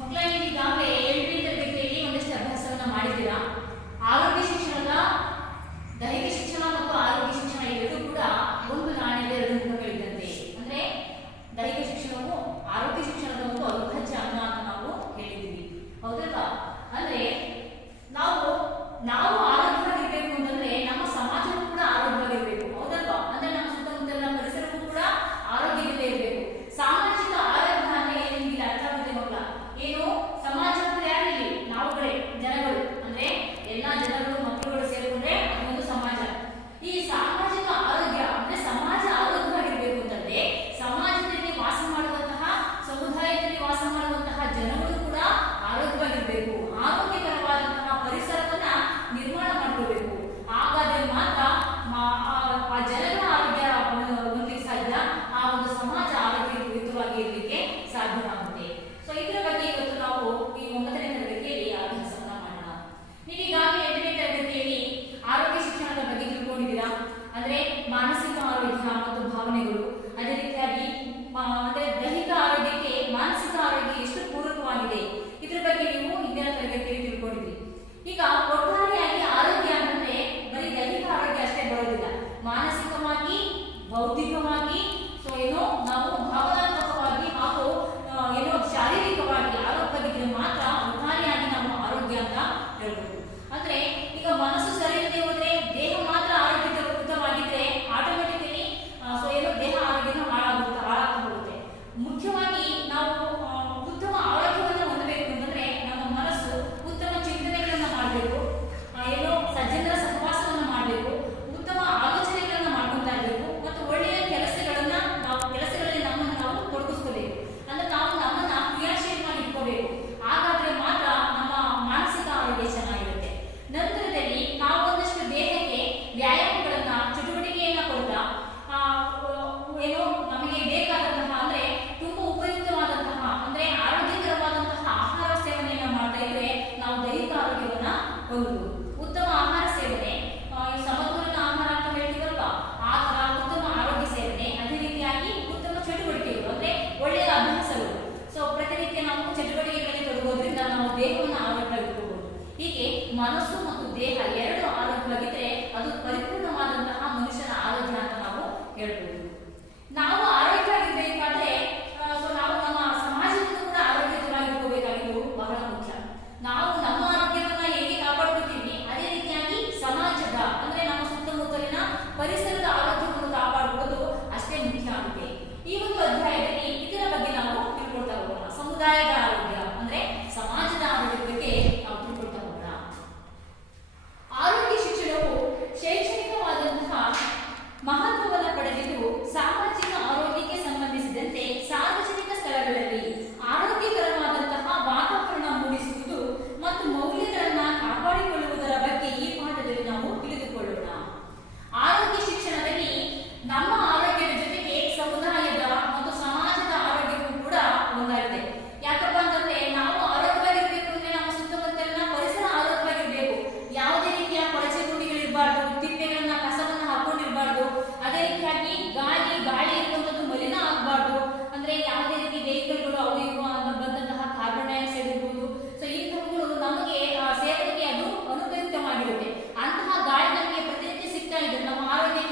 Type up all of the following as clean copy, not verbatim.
ಮಕ್ಕಳ ನೀವು ಈಗಾಗಲೇ 7ನೇ ತರಗತಿಯಲ್ಲಿ ಒಂದಷ್ಟು ಅಭ್ಯಾಸವನ್ನ ಮಾಡಿದ್ದೀರಾ. ಆರೋಗ್ಯ ಶಿಕ್ಷಣದ ದೈಹಿಕ ಶಿಕ್ಷಣ ಮತ್ತು ಆರೋಗ್ಯ ಶಿಕ್ಷಣ ಎರಡೂ ಕೂಡ ಒಂದು ನಾಣ್ಯದ ಎರಡು ಮುಖಗಳಿದ್ದಂತೆ. ಅಂದ್ರೆ ದೈಹಿಕ ಶಿಕ್ಷಣವು ಆರೋಗ್ಯ ಶಿಕ್ಷಣದ ಒಂದು ಅವಿಭಾಜ್ಯ ಅಂಗ ಅಂತ ನಾವು ಹೇಳಿದ್ದೀವಿ, ಹೌದಲ್ವಾ? ಅಂದ್ರೆ ನಾವು ಆರೋಗ್ಯವಾಗಿರ್ಬೇಕು ಅಂತಂದ್ರೆ ನಮ್ಮ ಸಮಾಜವೂ ಕೂಡ ಆರೋಗ್ಯವಾಗಿರ್ಬೇಕು, ಹೌದಲ್ವಾ? ಅಂದ್ರೆ ನಮ್ಮ ಸುತ್ತಮುತ್ತಲಿನ ಪರಿಸರವೂ ಕೂಡ ಆರೋಗ್ಯದಿಂದ ಇರಬೇಕು. ಸಾಮಾಜಿಕ ಆರೋಗ್ಯ ಅಂದ್ರೆ ನಿಮಗೆ ಅರ್ಥ ಆಗುತ್ತೆ ಮಕ್ಕಳ. ಏನು ಸಮಾಜ ಅಂದ್ರೆ ಯಾರಿಲ್ಲಿ? ನಾವುಗಳೇ, ಜನಗಳು. ಅಂದ್ರೆ ಎಲ್ಲಾ ಜನಗಳು ಮಕ್ಕಳುಗಳು ಸೇರಿಕೊಂಡ್ರೆ ಅದೊಂದು ಸಮಾಜ. ಈ ಸಾಮಾಜಿಕ ಆರೋಗ್ಯ ಅಂದ್ರೆ ಸಮಾಜ ಆರೋಗ್ಯವಾಗಿರ್ಬೇಕು ಅಂತಂದ್ರೆ ಸಮಾಜದಲ್ಲಿ ವಾಸ ಮಾಡುವಂತಹ, ಸಮುದಾಯದಲ್ಲಿ ವಾಸ ಮಾಡುವಂತಹ ಜನಗಳು ಕೂಡ ಆರೋಗ್ಯವಾಗಿರ್ಬೇಕು. ಆರೋಗ್ಯಕರವಾದಂತಹ ಪರಿಸರವನ್ನ ನಿರ್ಮಾಣ ಮಾಡ್ಕೋಬೇಕು. ಹಾಗಾದ್ರೆ ಮಾತ್ರ ಆ ಜನಗಳ ಆರೋಗ್ಯ ಹೊಂದಲಿಕ್ಕೆ ಸಾಧ್ಯ, ಆ ಒಂದು ಸಮಾಜ ಆರೋಗ್ಯಯುತವಾಗಿ ಇರಲಿಕ್ಕೆ ಸಾಧ್ಯವಾಗುತ್ತೆ. ಸೊ ಇದರ ಬಗ್ಗೆ ಇವತ್ತು ನಾವು ಈ 9ನೇ ತರಗತಿಯಲ್ಲಿ ಅಭ್ಯಾಸವನ್ನ ಮಾಡೋಣ. ನೀವೀಗಾಗಲೇ 8ನೇ ತರಗತಿಯಲ್ಲಿ ಆರೋಗ್ಯ ಶಿಕ್ಷಣದ ಬಗ್ಗೆ ತಿಳ್ಕೊಂಡಿದ್ದೀರಾ. ಅಂದ್ರೆ ಮಾನಸಿಕ ಆರೋಗ್ಯ ಮತ್ತು ಭಾವನೆಗಳು, ಅದೇ ರೀತಿಯಾಗಿ ಅಂದ್ರೆ ದೈಹಿಕ ಆರೋಗ್ಯಕ್ಕೆ ಮಾನಸಿಕ ಆರೋಗ್ಯ ಎಷ್ಟು ಪೂರಕವಾಗಿದೆ ಇದ್ರ ಬಗ್ಗೆ ನೀವು ಹಿಂದಿನ ತರಗತಿಯಲ್ಲಿ ತಿಳ್ಕೊಂಡಿದ್ದೀರಿ. ಈಗ ಒಟ್ಟಾರೆಯಾಗಿ ಆರೋಗ್ಯ ಅಂತಂದ್ರೆ ಬರೀ ದೈಹಿಕ ಆರೋಗ್ಯ ಅಷ್ಟೇ ಬರೋದಿಲ್ಲ, ಮಾನಸಿಕವಾಗಿ, ಬೌದ್ಧಿಕವಾಗಿ, ಸೊ ಏನೋ ನಾವು ಭಾವನಾತ್ಮಕವಾಗಿ ಹಾಗೂ ಏನೋ ಶಾರೀರಿಕವಾಗಿ ಆರೋಗ್ಯವಾಗಿದ್ರೆ ಮಾತ್ರ ಒಟ್ಟಾರೆಯಾಗಿ ನಾವು ಆರೋಗ್ಯ ಅಂತ ಹೇಳ್ಬೋದು. ಅಂದ್ರೆ ಈಗ ಮನಸ್ಸು ಸರಿ ಇಲ್ಲದೆ ಹೋದ್ರೆ ದೇಹ ಮಾತ್ರ ಆರೋಗ್ಯಯುತವಾಗಿದ್ರೆ ಆಟೋಮೆಟಿಕಲಿ ಸೊ ಏನೋ ದೇಹ ಆರೋಗ್ಯನೂ ಹಾಳಾಗ್ತಾ ಹೋಗುತ್ತೆ. ಮುಖ್ಯವಾಗಿ ನಾವು ಉತ್ತಮ ಆರೋಗ್ಯವನ್ನು ಹೊಂದಬೇಕು ಅಂತಂದ್ರೆ ನಮ್ಮ ಮನಸ್ಸು ಉತ್ತಮ ಚಿಂತನೆಗಳನ್ನ ಮಾಡಬೇಕು, ಏನೋ ಸಜ್ಜನರ ಸಹವಾಸವನ್ನ ಮಾಡಬೇಕು, ಉತ್ತಮ ಆಲೋಚನೆಗಳನ್ನ ಮಾಡ್ಕೊಂತಾ ಇರಬೇಕು ಮತ್ತು ಒಳ್ಳೆಯ ಕೆಲಸಗಳಲ್ಲಿ ನಮ್ಮನ್ನು ನಾವು ತೊಡಗಿಸ್ಕೋಬೇಕು. ಅಂದ್ರೆ ನಾವು ನಮ್ಮನ್ನ ಕ್ರಿಯಾಶೀಲವಾಗಿ ಇಟ್ಕೋಬೇಕು. ಹಾಗಾದ್ರೆ ಮಾತ್ರ ನಮ್ಮ ಮಾನಸಿಕ ಆರೋಗ್ಯ ಚೆನ್ನಾಗಿರುತ್ತೆ. ನಂತರದಲ್ಲಿ ನಾವು ಒಂದಷ್ಟು ದೇಹಕ್ಕೆ ವ್ಯಾಯಾಮಗಳನ್ನ, ಚಟುವಟಿಕೆಯನ್ನ ಕೊಡ್ತಾ ಏನೋ ನಮಗೆ ಬೇಕಾದಂತಹ ಅಂದ್ರೆ ತುಂಬಾ ಉಪಯುಕ್ತವಾದಂತಹ ಅಂದ್ರೆ ಆರೋಗ್ಯಕರವಾದಂತಹ ಆಹಾರ ಸೇವನೆಯನ್ನ ಮಾಡ್ತಾ ಇದ್ರೆ ನಾವು ದೈಹಿಕ ಆರೋಗ್ಯವನ್ನ ಹೊಂದಬಹುದು. ಉತ್ತಮ ಆಹಾರ ಸೇವನೆ, ಸಮತೋಲನ ಆಹಾರ ಅಂತ ಹೇಳ್ತೀವಲ್ವಾ, ಆ ತರ ಉತ್ತಮ ಆರೋಗ್ಯ ಸೇವನೆ, ಅದೇ ರೀತಿಯಾಗಿ ಉತ್ತಮ ಚಟುವಟಿಕೆಗಳು ಅಂದ್ರೆ ಒಳ್ಳೆಯ ಅಭ್ಯಾಸಗಳು. ಸೊ ಪ್ರತಿನಿತ್ಯ ನಾವು ಚಟುವಟಿಕೆಗಳಲ್ಲಿ ತೊಡಗೋದ್ರಿಂದ ನಾವು ದೇಹವನ್ನು ಆರೋಗ್ಯವಾಗಿಟ್ಕೋಬಹುದು. ಹೀಗೆ ಮನಸ್ಸು ಮತ್ತು ದೇಹ ಎರಡು ಆರೋಗ್ಯವಾಗಿದ್ರೆ ಅದು ಪರಿಪೂರ್ಣವಾದಂತಹ ಮನುಷ್ಯನ ಆರೋಗ್ಯ ಅಂತ ನಾವು ಹೇಳ್ಬೋದು. ನಾವು ಆರೋಗ್ಯವಾಗಿರ್ಬೇಕಾದ್ರೆ ಸೊ ನಾವು ನಮ್ಮ ಸಮಾಜವನ್ನು ಕೂಡ ಆರೋಗ್ಯವಾಗಿಟ್ಕೋಬೇಕಾಗಿದ್ದು ಬಹಳ ಮುಖ್ಯ. ನಾವು ನಮ್ಮ ಆರೋಗ್ಯವನ್ನ ಹೇಗೆ ಕಾಪಾಡ್ಕೊತೀವಿ ಅದೇ ರೀತಿಯಾಗಿ ಸಮಾಜದ ಅಂದ್ರೆ ನಮ್ಮ ಸುತ್ತಮುತ್ತಲಿನ ಪರಿಸರದ ಆರೋಗ್ಯವನ್ನು ಕಾಪಾಡಿಕೊಳ್ಳೋದು ಅಷ್ಟೇ ಮುಖ್ಯ ಆಗುತ್ತೆ. ಈ ಒಂದು ಅಧ್ಯಾಯದಲ್ಲಿ ಇದರ ಬಗ್ಗೆ ನಾವು ತಿಳ್ಕೊಳ್ತಾ ಹೋಗೋಣ. ಸಮುದಾಯದ ಆರೋಗ್ಯ ಅಂದ್ರೆ ಸಮಾಜದ ಆರೋಗ್ಯದ ಬಗ್ಗೆ ನಾವು ತಿಳ್ಕೊಳ್ತಾ ಹೋಗೋಣ. ಆರೋಗ್ಯ ಶಿಕ್ಷಣವು ಶೈಕ್ಷಣಿಕವಾದಂತಹ ಮಹತ್ವವನ್ನು ಪಡೆದಿದ್ದು ಸಾಮಾಜಿಕ ಆರೋಗ್ಯಕ್ಕೆ ಸಂಬಂಧಿಸಿದಂತೆ ಸಾರ್ವಜನಿಕ ಸ್ಥಳಗಳಲ್ಲಿ ಆರೋಗ್ಯಕರವಾದಂತಹ ವಾತಾವರಣ ಮೂಡಿಸುವುದು ಮತ್ತು ಮೌಲ್ಯಗಳನ್ನ ಕಾಪಾಡಿಕೊಳ್ಳುವುದರ ಬಗ್ಗೆ ಈ ಪಾಠದಲ್ಲಿ ನಾವು ತಿಳಿದುಕೊಳ್ಳೋಣ. ಆರೋಗ್ಯ ಶಿಕ್ಷಣದಲ್ಲಿ ನಮ್ಮ ಆರೋಗ್ಯದ ಜೊತೆಗೆ ಸಮುದಾಯದ ಮತ್ತು ಸಮಾಜದ ಆರೋಗ್ಯವೂ ಕೂಡ ಒಂದಾಗಿದೆ. ಯಾಕಪ್ಪ ಅಂತಂದ್ರೆ ನಾವು ಆರೋಗ್ಯವಾಗಿರ್ಬೇಕು ಅಂದ್ರೆ ನಮ್ಮ ಸುತ್ತಮುತ್ತಲಿನ ಪರಿಸರ ಆರೋಗ್ಯವಾಗಿರ್ಬೇಕು. ಯಾವುದೇ ರೀತಿಯ ಕೊಳಚೆ ಗುಂಡಿಗಳಿರಬಾರ್ದು, ತಿಪ್ಪೆಗಳನ್ನ ಕಸವನ್ನ ಹಾಕೊಂಡಿರ್ಬಾರ್ದು, ಅದೇ ರೀತಿಯಾಗಿ ಗಾಳಿ ಇರುವಂತದ್ದು ಮಲಿನ ಆಗಬಾರ್ದು. ಅಂದ್ರೆ ಯಾವುದೇ ರೀತಿ ವೆಹಿಕಲ್ಗಳು ಅವು ಇವು ಬಂದಂತಹ ಕಾರ್ಬನ್ ಡೈಆಕ್ಸೈಡ್ ಇರ್ಬೋದು, ಸೊ ಇಂಥವುಗಳು ನಮಗೆ ಸೇವನೆಗೆ ಅದು ಅನುಪಯುಕ್ತವಾಗಿರುತ್ತೆ. ಅಂತಹ ಗಾಳಿ ನಮಗೆ ಪ್ರತಿನಿತ್ಯ ಸಿಗ್ತಾ ಇದ್ರೆ ನಮ್ಮ ಆರೋಗ್ಯ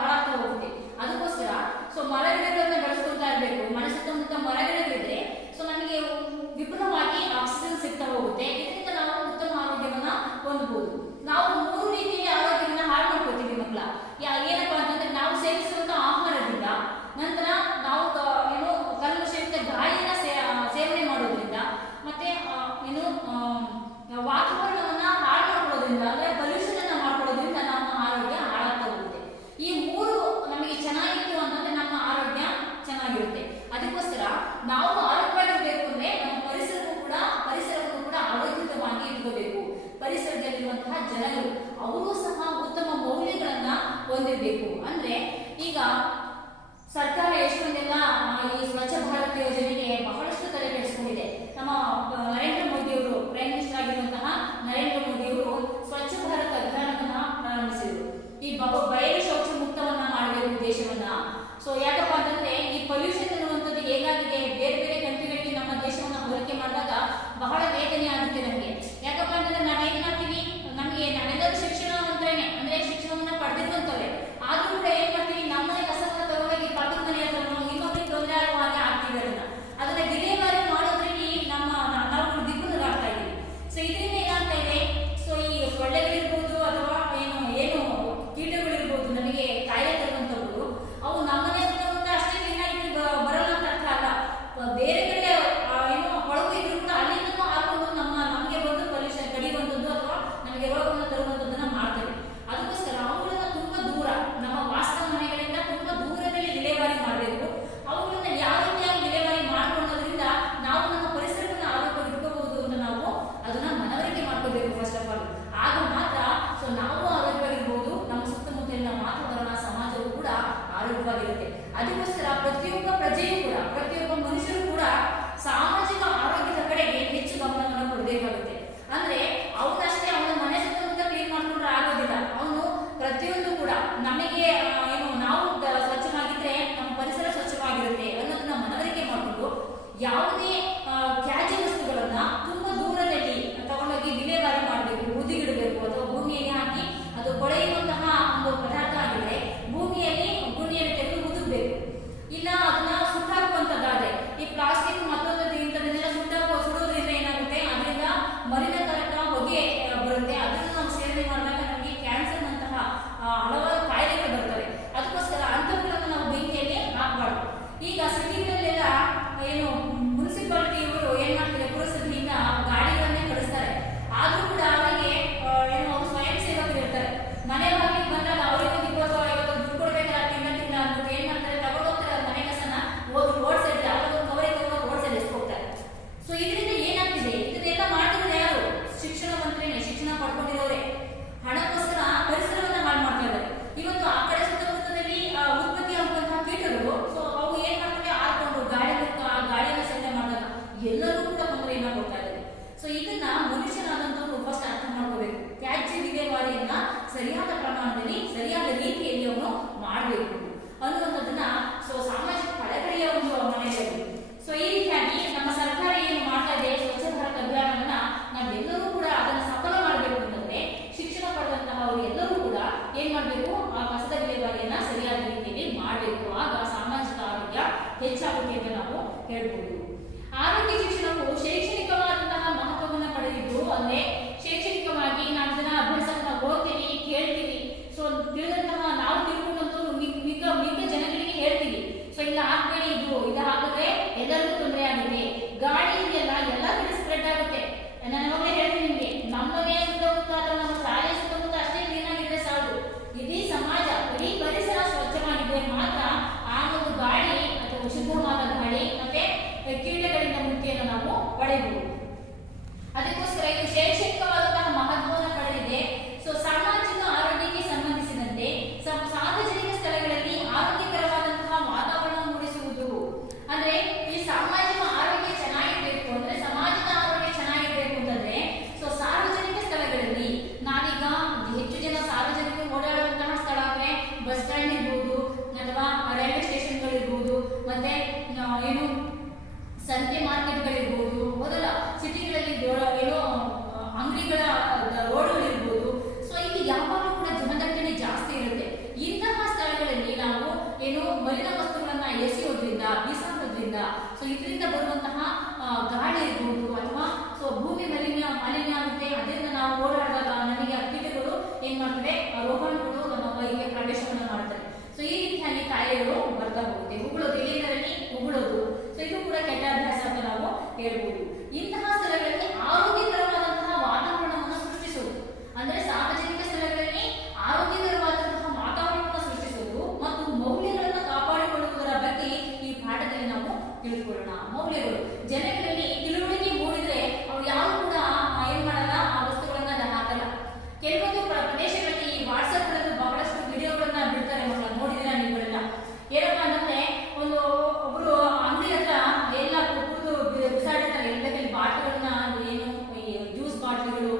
ಹಾಳಾಗ್ತಾ ಹೋಗುತ್ತೆ. ಅದಕ್ಕೋಸ್ಕರ ಸೊ ಮರಗಿಡಗಳನ್ನ ಬೆಳೆಸ್ಕೊಳ್ತಾ ಇರಬೇಕು. ಮನೆ ಸುತ್ತಮುತ್ತ ಮರಗಿಡಗಳಿದ್ರೆ ಸೊ ನಮಗೆ ವಿಪುಲವಾಗಿ ಆಕ್ಸಿಜನ್ ಸಿಗ್ತಾ ಹೋಗುತ್ತೆ. ಇದರಿಂದ ನಾವು ಉತ್ತಮ ಆರೋಗ್ಯವನ್ನ ಹೊಂದಬಹುದು. ನಾವು 3 ರೀತಿಯ ಆರೋಗ್ಯವನ್ನ ಹಾಳು ಮಾಡ್ಕೊತೀವಿ ಮಕ್ಕಳ. ಏನಪ್ಪಾ ಅಂತಂದ್ರೆ ನಾವು ಸೇವಿಸುವಂತ ಆಹಾರದಿಂದ, ನಂತರ ನಾವು ಏನು ಕಲುಷಿತ ಗಾಳಿಯನ್ನ ಸೇವನೆ ಮಾಡೋದ್ರಿಂದ, ಮತ್ತೆ ಏನು ವಾತಾವರಣವನ್ನ ಹಾಳು ಮಾಡ್ಕೊಳ್ಳೋದ್ರಿಂದ ಅಂದ್ರೆ ಪೊಲ್ಯೂಷನ್ ಅನ್ನ ಮಾಡ್ಕೊಳ್ಳೋದ್ರಿಂದ ನಮ್ಮ ಆರೋಗ್ಯ ಹಾಳಾಗ್ತಾ ಹೋಗುತ್ತೆ. ಈ 3 ನಮಗೆ ಚೆನ್ನಾಗಿತ್ತು ಅಂತಂದ್ರೆ ನಮ್ಮ ಆರೋಗ್ಯ ಚೆನ್ನಾಗಿರುತ್ತೆ. ಅದಕ್ಕೋಸ್ಕರ ನಾವು ಆರೋಗ್ಯವಾಗಿರ್ಬೇಕು ಅಂದ್ರೆ ನಮ್ಮ ಪರಿಸರವನ್ನು ಕೂಡ ಆರೋಗ್ಯಯುತವಾಗಿ ಇಟ್ಕೋಬೇಕು. ಪರಿಸರದಲ್ಲಿರುವಂತಹ ಜನರು ಅವರು ಸಹ ಉತ್ತಮ ಮೌಲ್ಯಗಳನ್ನ ಹೊಂದಿರಬೇಕು. ಅಂದ್ರೆ ಈಗ ಸರ್ಕಾರ ಎಷ್ಟೊಂದೆಲ್ಲ ಈ ಸ್ವಚ್ಛ ಭಾರತ್ ಯೋಜನೆಗೆ ಬಹಳಷ್ಟು ತಲೆ ಕೆಡಿಸಿಕೊಂಡಿದೆ. ನಮ್ಮ ನರೇಂದ್ರ ಮೋದಿ ಅವರು ಪ್ರೈಮ್ ಮಿನಿಸ್ಟರ್ ಆಗಿರುವಂತಹ ನರೇಂದ್ರ ಮೋದಿ ಅವರು ಸ್ವಚ್ಛ ಭಾರತ್ ಅಭಿಯಾನವನ್ನ ಪ್ರಾರಂಭಿಸಿದರು. ಈ ಬಯಲು ಶೌಚ ಮುಕ್ತವನ್ನ ಮಾಡಬೇಕು ದೇಶವನ್ನ. ಸೊ ಯಾಕಪ್ಪ ಅಂತಂದ್ರೆ ಈ ಪೊಲ್ಯೂಷನ್ ಅನ್ನುವಂಥದ್ದು ಹೇಗಾಗಿದೆ, ಬೇರೆ ಬೇರೆ ಕಂಟ್ರಿಗಳಿಗೆ ನಮ್ಮ ದೇಶವನ್ನ ಹೋಲಿಕೆ ಮಾಡಿದಾಗ ಮಾರ್ಕೆಟ್ಗಳಿರ್ಬೋದು, ಮೊದಲ ಸಿಟಿಗಳಲ್ಲಿ ಏನೋ ಅಂಗಡಿಗಳ ರೋಡ್ಗಳಿರ್ಬೋದು. ಸೊ ಇಲ್ಲಿ ಯಾವಾಗಲೂ ಕೂಡ ಜನದಟ್ಟಣೆ ಜಾಸ್ತಿ ಇರುತ್ತೆ. ಇಂತಹ ಸ್ಥಳಗಳಲ್ಲಿ ನಾವು ಏನು ಮಲಿನ ವಸ್ತುಗಳನ್ನ ಎಸೆಯೋದ್ರಿಂದ, ಬೀಸಾಕೋದ್ರಿಂದ, ಸೊ ಇದರಿಂದ ಬರುವಂತಹ ಗಾಳಿ ಇರ್ಬೋದು ಅಥವಾ ಸೊ ಭೂಮಿ ಮಾಲಿನ್ಯ ಆಗುತ್ತೆ. ಅದರಿಂದ ನಾವು ಓಡಾಡಿದಾಗ ನಮಗೆ ಕೀಟಗಳು ಏನ್ ಮಾಡ್ತವೆ, ರೋಗಾಣುಗಳು ನಮ್ಮ ಮೈಗೆ ಪ್ರವೇಶವನ್ನು ಮಾಡ್ತವೆ. ಸೊ ಈ ರೀತಿಯಾಗಿ ಕಾಯಿಲೆಗಳು ಬರ್ತಾ ಹೋಗುತ್ತೆ. ಉಗುಳೋದು, ಎಲೆಗಳಲ್ಲಿ ಉಗುಳೋದು, ಸೊ ಇದು ಕೂಡ ಕೆಟ್ಟ ಅಭ್ಯಾಸ ಅಂತ ನಾವು ಹೇಳ್ಬೋದು. ಇಂತಹ ಸ್ಥಳಗಳಲ್ಲಿ ಆರೋಗ್ಯಕರವಾದಂತಹ ವಾತಾವರಣವನ್ನು ಸೃಷ್ಟಿಸೋದು, ಅಂದ್ರೆ ಸಾರ್ವಜನಿಕ ಸ್ಥಳಗಳಲ್ಲಿ ಆರೋಗ್ಯಕರವಾದಂತಹ ವಾತಾವರಣವನ್ನು ಸೃಷ್ಟಿಸೋದು ಮತ್ತು ಮೌಲ್ಯಗಳನ್ನು ಕಾಪಾಡಿಕೊಳ್ಳುವುದರ ಬಗ್ಗೆ ಈ ಪಾಠದಲ್ಲಿ ನಾವು ತಿಳಿದುಕೊಳ್ಳೋಣ. ಮೌಲ್ಯಗಳು ಜನಗಳಲ್ಲಿ ತಿಳುವಳಿಕೆ ಮೂಡಿದ್ರೆ ಅವ್ರು ಯಾರು ಕೂಡ ಏನ್ ಮಾಡಲ್ಲ, ಆ ವಸ್ತುಗಳನ್ನ ಹಾಕಲ್ಲ. ಕೆಲವೊಂದು ಪ್ರದೇಶಗಳಲ್ಲಿ ಈ ವಾಟ್ಸ್ಆಪ್ ಗಳಲ್ಲಿ ಬಹಳಷ್ಟು ವಿಡಿಯೋಗಳನ್ನ ಬಿಡ್ತಾರೆ ಮಕ್ಕಳ, ನೋಡಿದಿರ ನೀವುಗಳೆಲ್ಲ. ಏನಪ್ಪಾ ಅಂತಂದ್ರೆ ಒಬ್ರು ಅಂಗಡಿ ಹತ್ರ ಎಲ್ಲ ಕುಡಿದು ಬಿಸಾಡಿರ್ತಾರೆ, ಎಲ್ಲದಲ್ಲಿ ಬಾಟ್ಲುಗಳನ್ನ, ಏನು ಜ್ಯೂಸ್ ಬಾಟ್ಲಿಗಳು,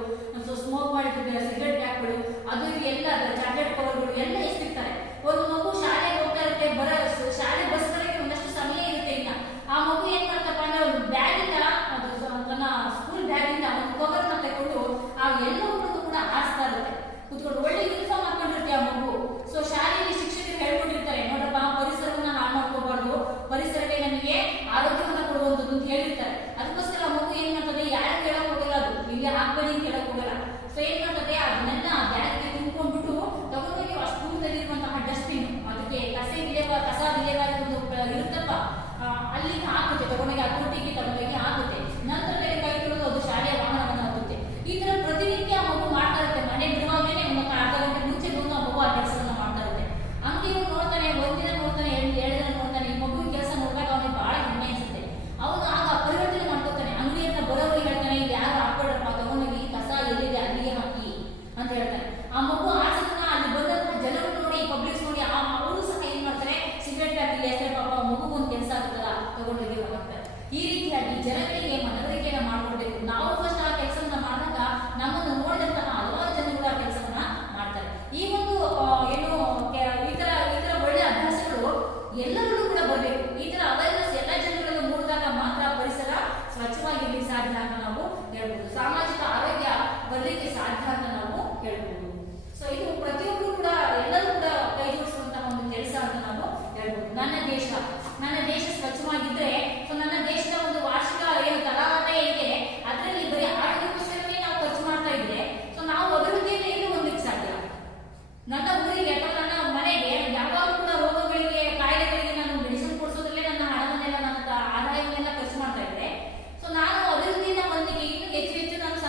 ಸ್ಮೋಕ್ ಮಾಡಿರ್ತಾರೆ, ಸಿಗರೆಟ್ ಪ್ಯಾಕ್ಗಳು, ಅದು ಎಲ್ಲ ಚಾಕ್ಲೇಟ್ ಕವರ್ಗಳು ಎಲ್ಲ ಎಸ್ತಿರ್ತಾರೆ. ಒಂದು ಮಗು ಶಾಲೆಗೆ ಹೋಗ್ತಾ ಇರುತ್ತೆ, ಶಾಲೆ ಬಸ್ ಬರಕ್ಕೆ ಒಂದಷ್ಟು ಸಮಯ ಇರುತ್ತೆ. ಇನ್ನ ಆ ಮಗು ಏನ್ ಮಾಡ್ತಪ್ಪ ಅಂದ್ರೆ ಒಂದು ಬ್ಯಾಗ್ ಇಂದ, ತನ್ನ ಸ್ಕೂಲ್ ಬ್ಯಾಗ್ ಇಂದ ಒಂದು ಕವರ್ ನ ತಗೊಂಡು ಆ ಎಲ್ಲವನ್ನೂ ಕೂಡ ಆರಿಸ್ತಾ ಇರುತ್ತೆ ಕುತ್ಕೊಂಡು. ಒಳ್ಳೆ ಯೂನಿಫಾರ್ಮ್ ಹಾಕೊಂಡಿರುತ್ತೆ ಆ ಮಗು. ಸೊ ಶಾಲೆಯಲ್ಲಿ ಶಿಕ್ಷಕರು ಹೇಳ್ಕೊಟ್ಟಿರ್ತಾರೆ, ನೋಡಪ್ಪ ಪರಿಸರವನ್ನ ಹಾಳು ಮಾಡ್ಕೋಬಾರ್ದು, ಪರಿಸರವೇ ನಮಗೆ ಆರೋಗ್ಯವನ್ನ ಕೊಡುವಂಥದ್ದು ಅಂತ ಹೇಳಿರ್ತಾರೆ. ಅದಕ್ಕೋಸ್ಕರ ಆ ಮಗು ಏನ್ ಮಾಡ್ತದೆ, ಯಾರು ಕೇಳಕ್ ಹೋಗಲ್ಲ, ಅದು ಇಲ್ಲಿ ಹಾಕ್ಬೇಡಿ ಅಂತ ಹೇಳಕ್ ಹೋಗಲ್ಲ. ಸೊ ಏನ್ ಮಾಡ್ತದೆ, ಅದನ್ನೆಲ್ಲ ಬ್ಯಾಗ್ಗೆ ತುಂಬಿಕೊಂಡ್ಬಿಟ್ಟು ತಗೊಂಡೋಗಿ ಆ ಸ್ಕೂಲ್ನಲ್ಲಿರುವಂತಹ ಡಸ್ಟ್ಬಿನ್, ಅದಕ್ಕೆ ಕಸ ವಿಲೇವಾರಿ ಒಂದು ಇರುತ್ತಪ್ಪ, ಅಲ್ಲಿ ಹಾಕುತ್ತೆ, ತಗೊಂಡೋಗಿ ಆ ತೊಟ್ಟಿಗೆ ತಗೊಂಡೋಗಿ ಹಾಕುತ್ತೆ. ನಂತರದಲ್ಲಿ ಕೈ ತೊಳೆದು ಅದು ಶಾಲೆಯ ವಾಹನವನ್ನು ಹೋಗುತ್ತೆ. ಈ ತರ ಪ್ರತಿನಿತ್ಯ ಆ ಮಗು ಮಾಡ್ತಾ ಇರುತ್ತೆ. ಮನೆ ಬಿಡುವಾಗಲೇ ಒಂದು ಅರ್ಧ ಗಂಟೆ ಮುಂಚೆ ಬಂದು ಆ ಮಗು ಆ ಕೆಲಸವನ್ನ ಮಾಡ್ತಾ ಇರುತ್ತೆ. ಅಂಗಡಿಯವರು ನೋಡ್ತಾನೆ, ಒಂದಿನ ನೋಡ್ತಾನೆ, 2 ದಿನ ನೋಡ್ತಾನೆ. ಈ ಮಗುವಿನ ಕೆಲಸ ನೋಡಿದಾಗ ಅವನಿಗೆ ಬಹಳ ಹೆಮ್ಮೆ ಅನ್ಸುತ್ತೆ. ಅವನು ಆಗ ಪರಿವರ್ತನೆ ಮಾಡ್ಕೋತಾನೆ. ಅಂಗಡಿ ಹತ್ರ ಬರೋರಿಗೆ ಹೇಳ್ತಾನೆ, ಇಲ್ಲಿ ಯಾರು ಹಾಕೊಡಪ್ಪ, ತಗೊಂಡೋಗಿ ಕಸ ಎಲ್ಲಿದೆ ಅಲ್ಲಿಗೆ ಹಾಕಿ ಅಂತ ಹೇಳ್ತಾನೆ. ಆ ಮಗು ಆಸಕ್ತನ ಅಲ್ಲಿ ಬಂದಂತಹ ಜನರು ನೋಡಿ, ಪಬ್ಲಿಕ್ಸ್ ನೋಡಿ, ಅವರು ಸಹ ಏನ್ ಮಾಡ್ತಾರೆ, ಸಿಗರೆಟ್ ಪ್ಯಾಕ್ ಇಲ್ಲಿ ಹೆಸರು ಪಾಪ ಮಗು ಒಂದು ಕೆಲಸ ಆಗುತ್ತಲ್ಲ, ತಗೊಂಡೋಗಿ ಹೋಗ್ತಾರೆ. ಈ ರೀತಿಯಾಗಿ ಜನಗಳಿಗೆ ಮನವರಿಕೆಯನ್ನ ಮಾಡ್ಕೊಡ್ಬೇಕು. ನಾವು ಫಸ್ಟ್ ಆ ಕೆಲಸವನ್ನ ಮಾಡಿದಾಗ ನಮ್ಮನ್ನು ನೋಡಿದಂತಹ ಹಲವಾರು ಜನಗಳು ಆ ಕೆಲಸವನ್ನ ಮಾಡ್ತಾರೆ. ಈ ಒಂದು ಏನು ಈ ತರ ಒಳ್ಳೆ ಅಭ್ಯಾಸಗಳು ಎಲ್ಲರಲ್ಲೂ ಕೂಡ ಬರಬೇಕು. ಈ ತರ ಅವೇರ್ನೆಸ್ ಎಲ್ಲ ಜನರಲ್ಲೂ ಮೂಡಿದಾಗ ಮಾತ್ರ ಪರಿಸರ ಸ್ವಚ್ಛವಾಗಿರ್ಲಿಕ್ಕೆ ಸಾಧ್ಯ ಅಂತ ನಾವು ಹೇಳ್ಬೋದು. ಸಾಮಾಜಿಕ ಆರೋಗ್ಯ ಬರಲಿಕ್ಕೆ ಸಾಧ್ಯ ಅಂತ ನಾವು ಹೇಳ್ಬೋದು. ಸೊ ಇದು ಪ್ರತಿಯೊಬ್ಬರು ಕೂಡ, ಎಲ್ಲರೂ ಕೂಡ ಕೈ ಜೋಡಿಸುವಂತಹ ಒಂದು ಕೆಲಸ ಅಂತ ನಾವು ಹೇಳ್ಬೋದು. ನನ್ನ ದೇಶ ಸ್ವಚ್ಛವಾಗಿದ್ರೆ, ಸೊ ನನ್ನ ದೇಶದ ಒಂದು ವಾರ್ಷಿಕ ಏನು ತಲಾವಾದಾಯ ಇದೆ, ಅದರಲ್ಲಿ ಬರೀ ಆರೋಗ್ಯಕ್ಕೋಸ್ಕರವೇ ನಾವು ಖರ್ಚು ಮಾಡ್ತಾ ಇದ್ರೆ, ಸೊ ನಾವು ಅಭಿವೃದ್ಧಿಯನ್ನು ಏನು ಹೊಂದಲಿಕ್ಕೆ ಸಾಧ್ಯ? ನನ್ನ ಊರಿಗೆ ಅಥವಾ ನನ್ನ ಮನೆಗೆ ಯಾವಾಗಲೂ ಕೂಡ ರೋಗಗಳಿಗೆ, ಕಾಯಿಲೆಗಳಿಗೆ ನಾನು ಮೆಡಿಸಿನ್ ಕೊಡಿಸೋದ್ರಲ್ಲೇ ನನ್ನ ಹಣವನ್ನೆಲ್ಲ, ನನ್ನ ಆದಾಯವನ್ನೆಲ್ಲ ಖರ್ಚು ಮಾಡ್ತಾ ಇದ್ರೆ, ಸೊ ನಾನು ಅಭಿವೃದ್ಧಿಯನ್ನ ಹೊಂದಲಿಕ್ಕೆ ಇನ್ನೂ ಹೆಚ್ಚು ನಾನು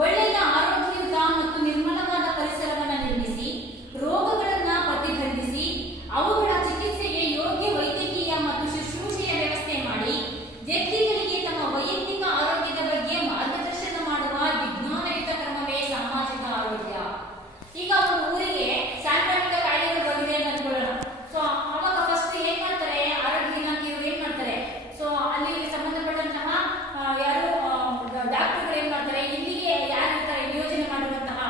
ಒಳ್ಳೆಯ ಆರೋಗ್ಯಯುತ ಮತ್ತು ನಿರ್ಮಲವಾದ ಪರಿಸರವನ್ನು ನಿರ್ಮಿಸಿ ರೋಗಗಳನ್ನ ಪ್ರತಿಬಂಧಿಸಿ ಅವುಗಳ ಚಿಕಿತ್ಸೆಗೆ ಯೋಗ್ಯ ವೈದ್ಯಕೀಯ ಮತ್ತು ಶುಶ್ರೂಷೆಯ ವ್ಯವಸ್ಥೆ ಮಾಡಿ ವ್ಯಕ್ತಿಗಳಿಗೆ ತಮ್ಮ ವೈಯಕ್ತಿಕ ಆರೋಗ್ಯದ ಬಗ್ಗೆ ಮಾರ್ಗದರ್ಶನ ಮಾಡುವ ವಿಜ್ಞಾನಯುತ ಕ್ರಮವೇ ಸಾಮಾಜಿಕ ಆರೋಗ್ಯ. ಈಗ ಒಂದು ಊರಿಗೆ ಸಾಂಕ್ರಾಮಿಕ ಕಾಯಿಲೆಗಳು ಬಂದಿದೆ ಅಂತ ಅನ್ಕೊಳ್ಳೋಣ. ಸೊ ಅವಾಗ ಫಸ್ಟ್ ಏನ್ ಮಾಡ್ತಾರೆ, ಆರೋಗ್ಯ ಇಲಾಖೆಯವರು ಏನ್ ಮಾಡ್ತಾರೆ, ಸೊ ಅಲ್ಲಿ ಸಂಬಂಧಪಟ್ಟಂತಹ ಯಾರು ಡಾಕ್ಟರ್ಗಳು ಏನ್ ಮಾಡ್ತಾರೆ, ಇಲ್ಲಿಗೆ ಯಾರು ಇರ್ತಾರೆ ನಿಯೋಜನೆ ಮಾಡಿರುವಂತಹ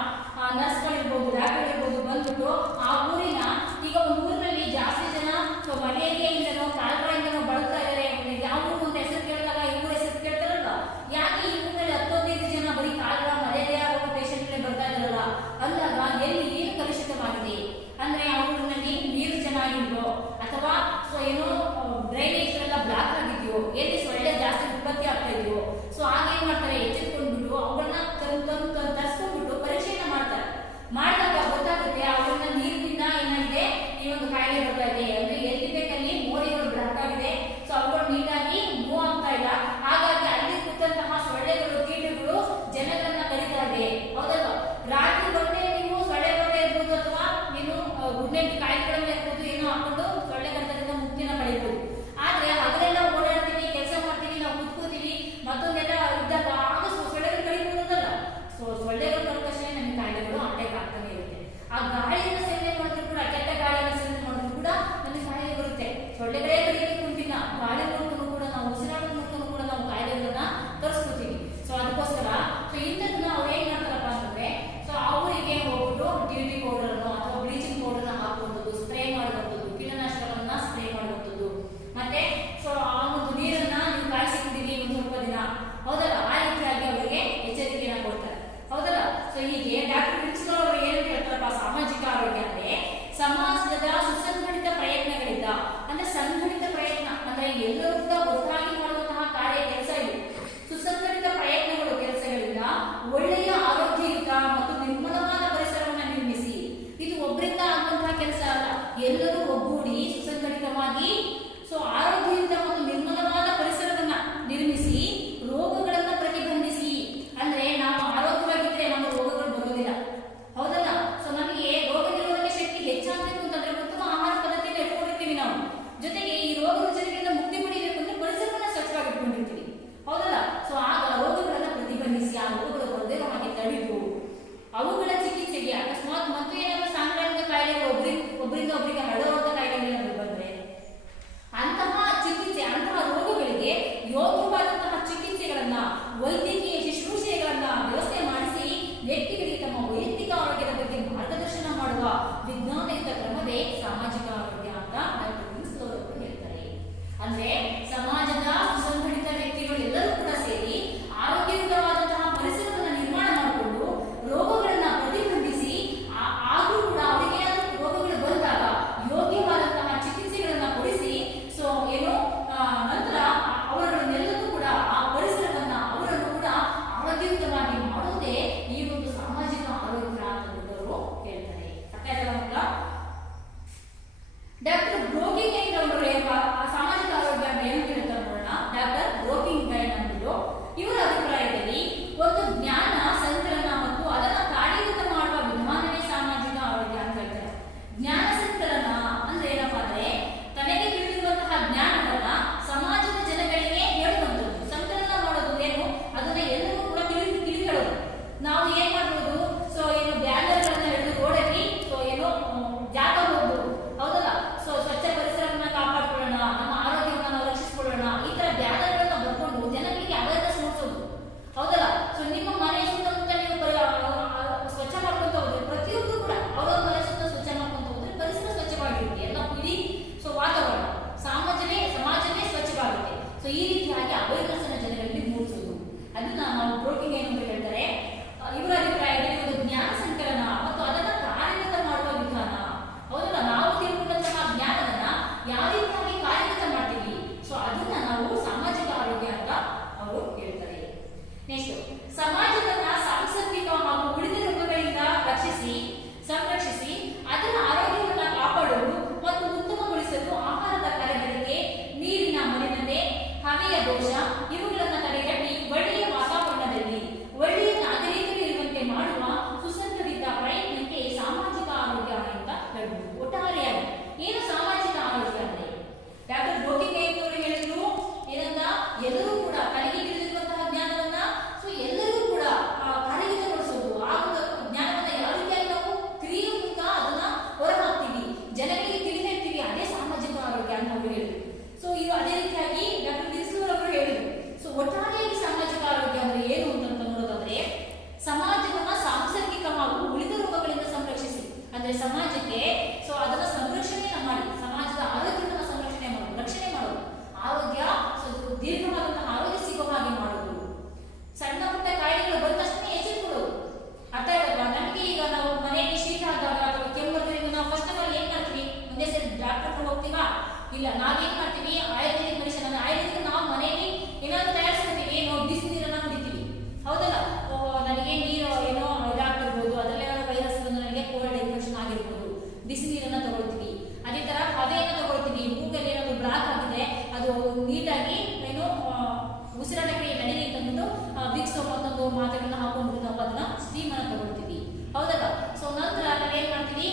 ನರ್ಸ್ಗಳಿರ್ಬೋದು, ಡಾಕ್ಟರ್ ಇರ್ಬೋದು, ಬಂದ್ಬಿಟ್ಟು ಆ ಊರಿನ ಈಗ ಒಂದು ಊರಿನಲ್ಲಿ ಜಾಸ್ತಿ ಜನ ಸೊ ಮಲೇರಿಯಾಯಿಂದನೋ ಕಾಲ್ರಾಯಿಂದನೋ ಬಳಲ್ತಾ ಇದ್ದಾರೆ. ಯಾವ ಊರು ಅಂತ ಹೆಸರು ಕೇಳಿದಾಗ ಈ ಊರ ಹೆಸರು ಕೇಳ್ತಾರಲ್ವಾ, ಯಾಕೆ ಈ ಊರಿನಲ್ಲಿ 10-15 ಜನ ಬರೀ ಕಾಲ್ರಾ ಮಲೇರಿಯಾ ರೋಗ ಪೇಷಂಟ್ಗಳೇ ಬರ್ತಾ ಇದ್ದಾರಲ್ಲ ಅಂದಾಗ ಎಲ್ಲಿ ಏನು ಕಲುಷಿತವಾಗಿದೆ ಅಂದ್ರೆ ಆ ಊರಿನಲ್ಲಿ ನೀರು ಚೆನ್ನಾಗಿಲ್ವೋ ಅಥವಾ ಸೊ ಏನೋ ಡ್ರೈನೇಜ್ಗಳೆಲ್ಲ ಬ್ಲಾಕ್ ಆಗಿದೆಯೋ, ಎಲ್ಲಿ ಸೊಳ್ಳೆ ಜಾಸ್ತಿ ಉತ್ಪತ್ತಿ ಆಗ್ತಾ ಇದೆಯೋ, ಸೊ ಆಗೇನ್ ಮಾಡ್ತಾರೆ ಎಚ್ಚೆತ್ಕೊಂಡ್ಬಿಟ್ಟು ಅವುಗಳನ್ನ ತರಿಸ್ಕೊಂಡ್ಬಿಟ್ಟು ಪರೀಕ್ಷೆಯನ್ನ ಮಾಡ್ತಾರೆ. ಮಾಡಿದಾಗ ಗೊತ್ತಾಗುತ್ತೆ ಅವುಗಳನ್ನ ನೀರಿನಿಂದ ಏನಾಗಿದೆ ಈ ಒಂದು ಕಾಯಿಲೆ ಬರ್ತಾ ಇದೆ ಅಂದ್ರೆ ಎಲ್ಲಿ ಬೇಕಲ್ಲಿ ಮೋರಿಗಳು ಬ್ಲಾಕ್ ಆಗಿದೆ, ಸೊ ಅವುಗಳು ನೀಟಾಗಿ ಮೂವ್ ಆಗ್ತಾ ಇಲ್ಲ. ಹಾಗಾಗಿ ಅಲ್ಲಿ ಕೂತಂತಹ ಸೊಳ್ಳೆಗಳು ಕೀಟಗಳು ಜನಗಳನ್ನ ಕರೀತಾ ಇದೆ. ಹೌದಲ್ವಾ? ರಾತ್ರಿ ಬಂದ್ರೆ ನೀವು ಸೊಳ್ಳೆ ಬಟ್ಟೆ ಇರ್ಬೋದು ಅಥವಾ ನೀವು ಗುಡ್ ನೈಟ್ ಕಾಯಿಲೆಗಳನ್ನ ಇರ್ಬೋದು, ಏನೋ ಹಾಕೊಂಡು ಸೊಳ್ಳೆ ಕಡಿತದಿಂದ ಮುಕ್ತಿನ ಪಡಿಬಹುದು. ಆದ್ರೆ ಹಗಲೆಲ್ಲ ಓಡಾಡ್ತೀವಿ, ಕೆಲಸ ಮಾಡ್ತೀವಿ, ನಾವು ಕೂತ್ಕೋತೀವಿ, ಮತ್ತೊಂದೆಲ್ಲ ಇದ್ದಾಗ ಆಗ ಸೊಳ್ಳೆಗಳು ಕಡಿಬಹುದಲ್ಲ. ಸೊ ಸೊಳ್ಳೆಗಳು ಕಡಿದ ತಕ್ಷಣ ನಮಗೆ ಕಾಯಿಲೆಗಳು ಅಟ್ಯಾಕ್ ಆಗ್ತಾನೆ ಇರುತ್ತೆ. ಆ ಗಾಳಿಯನ್ನು ಸೇವನೆ ಮಾಡಿದ್ರು ಕೂಡ, ಕೆಟ್ಟ ಗಾಳಿಯನ್ನು ಸೇವನೆ ಮಾಡಿದ್ರು ಕೂಡ ನಮಗೆ ಕಾಯಿಲೆ ಬರುತ್ತೆ. ಸೊಳ್ಳೆಗಳೇ ಕಡಿಯಲಿಕ್ಕೆ ಕುಂತಿಲ್ಲ, ಗಾಳಿ ಮೂಲಕನೂ ಕೂಡ ನಾವು ಉಸಿರಾಟದ ಮೂಲಕನೂ ಕೂಡ ನಾವು ಕಾಯಿಲೆಗಳನ್ನ ತರಿಸ್ಕೊತೀವಿ. ಸೊ ಅದಕ್ಕೋಸ್ಕರ ಸೊ ಇಂಥದನ್ನ ಅವ್ರು ಏನ್ ಮಾಡ್ತಾರಪ್ಪ ಅಂತಂದ್ರೆ, ಸೊ ಅವರಿಗೆ ಹೋಗ್ಬಿಟ್ಟು ಡ್ಯೂಟಿ ಪೌಡರ್ ಅನ್ನು ಅಥವಾ ಬ್ಲೀಚಿಂಗ್ ಪೌಡರ್ ಹಾಕುವಂಥದ್ದು, ಸ್ಪ್ರೇ ಮಾಡುವಂಥದ್ದು, ಕೀಟನಾಶಕಗಳನ್ನ ಸ್ಪ್ರೇ ಮಾಡುವಂಥದ್ದು, ಮತ್ತೆ ಸೊ ಆ ಒಂದು ನೀರನ್ನ ನೀವು ಕಾಯಿಸಿ ಕುಡೀರಿ ಒಂದು ಸ್ವಲ್ಪ ದಿನ, ಹೌದಲ್ಲ? ಆ ರೀತಿಯಾಗಿ ಅವರಿಗೆ ಎಚ್ಚರಿಕೆಯನ್ನ ಕೊಡ್ತಾರೆ, ಹೌದಲ್ಲ? ಸೊ ಹೀಗೆ ಡಾಕ್ಟರ್ ಪ್ರಿನ್ಸಿಪಲ್ ಅವರು ಏನು ಹೇಳ್ತಾರಪ್ಪ, ಸಾಮಾಜಿಕ ಆರೋಗ್ಯ ಅಂದ್ರೆ ಸಮಾಜದ ಸುಸಂಘಟಿತ ಪ್ರಯತ್ನಗಳಿಂದ, ಅಂದ್ರೆ ಸಂಘಟಿತ ಪ್ರಯತ್ನ ಅಂದ್ರೆ ಎಲ್ಲರೂ ಕೂಡ ಒಟ್ಟಾಗಿ ಮಾಡುವಂತಹ ಕಾರ್ಯ ಕೆಲಸ ಇದು. ಸುಸಂಘಟಿತ ಪ್ರಯತ್ನಗಳು ಕೆಲಸಗಳಿಂದ ಒಳ್ಳೆಯ ಆರೋಗ್ಯಯುತ ಮತ್ತು ನಿರ್ಮಲವಾದ ಪರಿಸರವನ್ನು ನಿರ್ಮಿಸಿ. ಇದು ಒಬ್ಬರಿಂದ ಆಗುವಂತಹ ಕೆಲಸ ಅಲ್ಲ, ಎಲ್ಲರೂ ಒಗ್ಗೂಡಿ ಸುಸಂಘಟಿತವಾಗಿ ಸೊ ಆರೋಗ್ಯಯುತ ಮತ್ತು ನಿರ್ಮಲವಾದ ಪರಿಸರವನ್ನ ನಿರ್ಮಿಸಿ ರೋಗಗಳನ್ನ ಪ್ರತಿಬಂಧಿಸಿ. ಅಂದ್ರೆ ನಾವು ಆರೋಗ್ಯವಾಗಿದ್ರೆ ನಮ್ಮ ರೋಗಗಳು ಬರೋದಿಲ್ಲ, ಹೌದಲ್ಲ? ಸೊ ನಮಗೆ ರೋಗ ನಿರೋಧಕ ಶಕ್ತಿ ಹೆಚ್ಚಾಗಬೇಕು ಅಂತಂದ್ರೆ ಉತ್ತಮ ಆಹಾರ ಪದ್ಧತಿಯನ್ನು ಇಟ್ಕೊಂಡಿರ್ತೀವಿ ನಾವು. ಜೊತೆಗೆ ಈ ರೋಗ ರುಜಿನಗಳಿಂದ ಮುಕ್ತಿ ಪಡೆಯಬೇಕು ಅಂದ್ರೆ ಪರಿಸರವನ್ನ ಸ್ವಚ್ಛವಾಗಿ ಇಟ್ಕೊಂಡಿರ್ತೀವಿ, ಹೌದಲ್ಲ? ಸೊ ಆಗ ರೋಗಗಳನ್ನ ಪ್ರತಿಬಂಧಿಸಿ ಆ ರೋಗಗಳು ಬರದೇ ಹಾಗೆ ತಡೆದು ಅವುಗಳ ಚಿಕಿತ್ಸೆಗೆ ಅಕಸ್ಮಾತ್ ಮತ್ತು ಏನಾದರೂ ಸಾಂಕ್ರಾಮಿಕ ಕಾಯಿಲೆಗಳು ಒಬ್ಬರಿಂದ ಒಬ್ಬರಿಗೆ ಹರಡುವಂತ ಕಾಯಿಲೆಗಳು ಬಂದ್ರೆ ಅಂತಹ ಚಿಕಿತ್ಸೆ, ಅಂತಹ ರೋಗಗಳಿಗೆ ಯೋಗ್ಯವಾದಂತಹ ಚಿಕಿತ್ಸೆಗಳನ್ನ, ವೈದ್ಯಕೀಯ ಶುಶ್ರೂಷೆಗಳನ್ನ ವ್ಯವಸ್ಥೆ ಮಾಡಿಸಿ ವ್ಯಕ್ತಿಗಳಿಗೆ ತಮ್ಮ ವೈಯಕ್ತಿಕ ಆರೋಗ್ಯದ ಬಗ್ಗೆ ಮಾರ್ಗದರ್ಶನ ಮಾಡುವ ವಿಜ್ಞಾನಯುತ ಕ್ರಮವೇ ಸಾಮಾಜಿಕ ಆರೋಗ್ಯ ಅಂತ ಡಾಕ್ಟರ್ ಪ್ರಿನ್ಸಿಪಲ್ ಅವರು ಹೇಳ್ತಾರೆ. ಅಂದ್ರೆ ಸಮಾಜದ ಸುಸಂಘಟಿತ ವ್ಯಕ್ತಿಗಳು ಎಲ್ಲರೂ ಕೂಡ ಸೇರಿ ಆರೋಗ್ಯಯುತವಾದಂತಹ ಪರಿಸರವನ್ನು ನಿರ್ಮಾಣ ಮಾಡಿಕೊಂಡು ರೋಗಗಳನ್ನ ಪ್ರತಿಬಂಧಿಸಿ ಆದ್ರೂ ಕೂಡ ಅವರಿಗೆ ರೋಗಗಳು ಬಂದಾಗ ಯೋಗ್ಯವಾದಂತಹ ಚಿಕಿತ್ಸೆಗಳನ್ನ ಕೊಡಿಸಿ ಸೊ ಏನೋ ನಂತರ ಅವರುಗಳನ್ನೆಲ್ಲರೂ ಕೂಡ ಆ ಪರಿಸರವನ್ನ ಅವರನ್ನು ಕೂಡ ಆರೋಗ್ಯಯುತವಾಗಿ ಮಾಡುವುದೇ ಈ ಒಂದು ಸಾಮಾಜಿಕ ಆರೋಗ್ಯ ಅಂತ ಅವರು ಹೇಳ್ತಾರೆ. ಅರ್ಥ ಆಯ್ತಲ್ಲ ಮಕ್ಕಳ? ಡಾಕ್ಟರ್ ಬ್ರೋಕಿಂಗ್ ಅವರು ಸಾಮಾಜಿಕ ಆರೋಗ್ಯ ಅಂತ ಏನು ಹೇಳ್ತಾರೆ ನೋಡೋಣ. ಡಾಕ್ಟರ್ ಬ್ರೋಕಿಂಗ್ ಅಂದ್ಬಿಟ್ಟು ಇವರ ಅಭಿಪ್ರಾಯದಲ್ಲಿ ಒಂದು ಜ್ಞಾನ ಸಂಕಲನ ಮತ್ತು ಅದನ್ನು ಕಾರ್ಯಗತ ಮಾಡುವ ವಿಧಾನವೇ ಸಾಮಾಜಿಕ ಆರೋಗ್ಯ ಅಂತ ಹೇಳ್ತಾರೆ. ಜ್ಞಾನ ಸಂಕಲನ ಅಂದ್ರೆ ಏನಪ್ಪಾ ಅಂದ್ರೆ ತನಗೆ ತಿಳಿದಿರುವಂತಹ ಜ್ಞಾನವನ್ನ ಸಮಾಜದ ಜನಗಳಿಗೆ ಹೇಳುವಂಥದ್ದು. ಸಂಕಲನ ಮಾಡೋದು ಏನು, ಅದನ್ನ ಎಲ್ಲರೂ ಕೂಡ ತಿಳಿಕೊಳ್ಳೋದು. ನಾವು ಏನ್ ಮಾಡ್ಬೋದು, ಸೊ ಏನು ಬ್ಯಾನರ್ಗಳನ್ನ ಹಿಡಿದು ರೋಡಲ್ಲಿ ಸೊ ಏನೋ ಜಾಗ ಹೋಗ್ಬೋದು, ಹೌದಲ್ಲ? ಸೊ ಸ್ವಚ್ಛ ಪರಿಸರವನ್ನ ಕಾಪಾಡ್ಕೊಳ್ಳೋಣ, ನಮ್ಮ ಆರೋಗ್ಯವನ್ನ ನಾವು ರಕ್ಷಿಸಿಕೊಳ್ಳೋಣ, ಈ ತರ ಬ್ಯಾನರ್ಗಳನ್ನ ಬರ್ಕೊಂಡು ಜನಗಳಿಗೆ ಅವೇರ್ನೆಸ್ ಮೂಡಿಸೋದು, ಹೌದಲ್ಲ? ಸೊ ನಿಮ್ಮ ಮನೆ ಸುತ್ತಮುತ್ತ ನೀವು ಸ್ವಚ್ಛ ಮಾಡ್ಕೊಂತ ಹೋದ್ರೆ ಪ್ರತಿಯೊಬ್ಬರು ಕೂಡ ಅವರವ್ರ ಮನೆ ಸುತ್ತ ಸ್ವಚ್ಛ ಮಾಡ್ಕೊಂತ ಹೋದ್ರೆ ಪರಿಸರ ಸ್ವಚ್ಛವಾಗಿರುತ್ತೆ, ಎಲ್ಲ ಇಡೀ ಸೊ ವಾತಾವರಣ ಸಮಾಜವೇ ಸ್ವಚ್ಛವಾಗುತ್ತೆ. ಸೊ ಈ ರೀತಿಯಾಗಿ ಅವೇರ್ನೆಸ್ ಅನ್ನ ಜನರಲ್ಲಿ ಮೂಡಿಸೋದು, ಅದನ್ನ ನಾವು ಬ್ರೋಕಿಂಗ್ ಏನು ಅಂತ ಹೇಳ್ತಾರೆ. ಇವರ ಅಭಿಪ್ರಾಯದಲ್ಲಿ ಒಂದು ಜ್ಞಾನ ಸಂಕಲನ ಮತ್ತು ಅದನ್ನ ಕಾರ್ಯಗತ ಮಾಡುವ ವಿಧಾನ, ಹೌದಲ್ಲ? ನಾವು ತಿಳ್ಕೊಂಡಂತಹ ಜ್ಞಾನವನ್ನ ಯಾವ ರೀತಿಯಾಗಿ ಕಾರ್ಯಗತ ಮಾಡ್ತೀವಿ, ಸೊ ಅದನ್ನ ನಾವು ಸಾಮಾಜಿಕ ಆರೋಗ್ಯ ಅಂತ ಅವರು ಹೇಳ್ತಾರೆ. ನೆಕ್ಸ್ಟ್, ಸಮಾಜವನ್ನ ಸಾಂಸ್ಕೃತಿಕ ಹಾಗೂ ಉಳಿದ ರೋಗಗಳಿಂದ ರಕ್ಷಿಸಿ ಸಂರಕ್ಷಿಸಿ ಅದರ ಆರೋಗ್ಯವನ್ನ ಕಾಪಾಡಲು ಮತ್ತು ಉತ್ತಮಗೊಳಿಸಲು ಆಹಾರದ ಕಲಬೆರಕೆ, ನೀರಿನ ಮಲಿನತೆ, ಹವೆಯ ದೋಷ ಇವುಗಳನ್ನು ತಡೆಗಟ್ಟಿ ಒಳ್ಳೆಯ ವಾತಾವರಣದಲ್ಲಿ ಒಳ್ಳೆಯ ನಾಗರಿಕರು ಒಂದು ವಿಕ್ಸ್ ಮತ್ತೊಂದು ಮಾತ್ರೆಗಳನ್ನ ಹಾಕೊಂಡು ನಾವು ಅದನ್ನ ಸ್ಟೀಮ್ ಅನ್ನ ತಗೊಳ್ತೀವಿ, ಹೌದಲ್ಲ. ಸೊ ನಂತರ ನಾವೇನ್ ಮಾಡ್ತೀವಿ,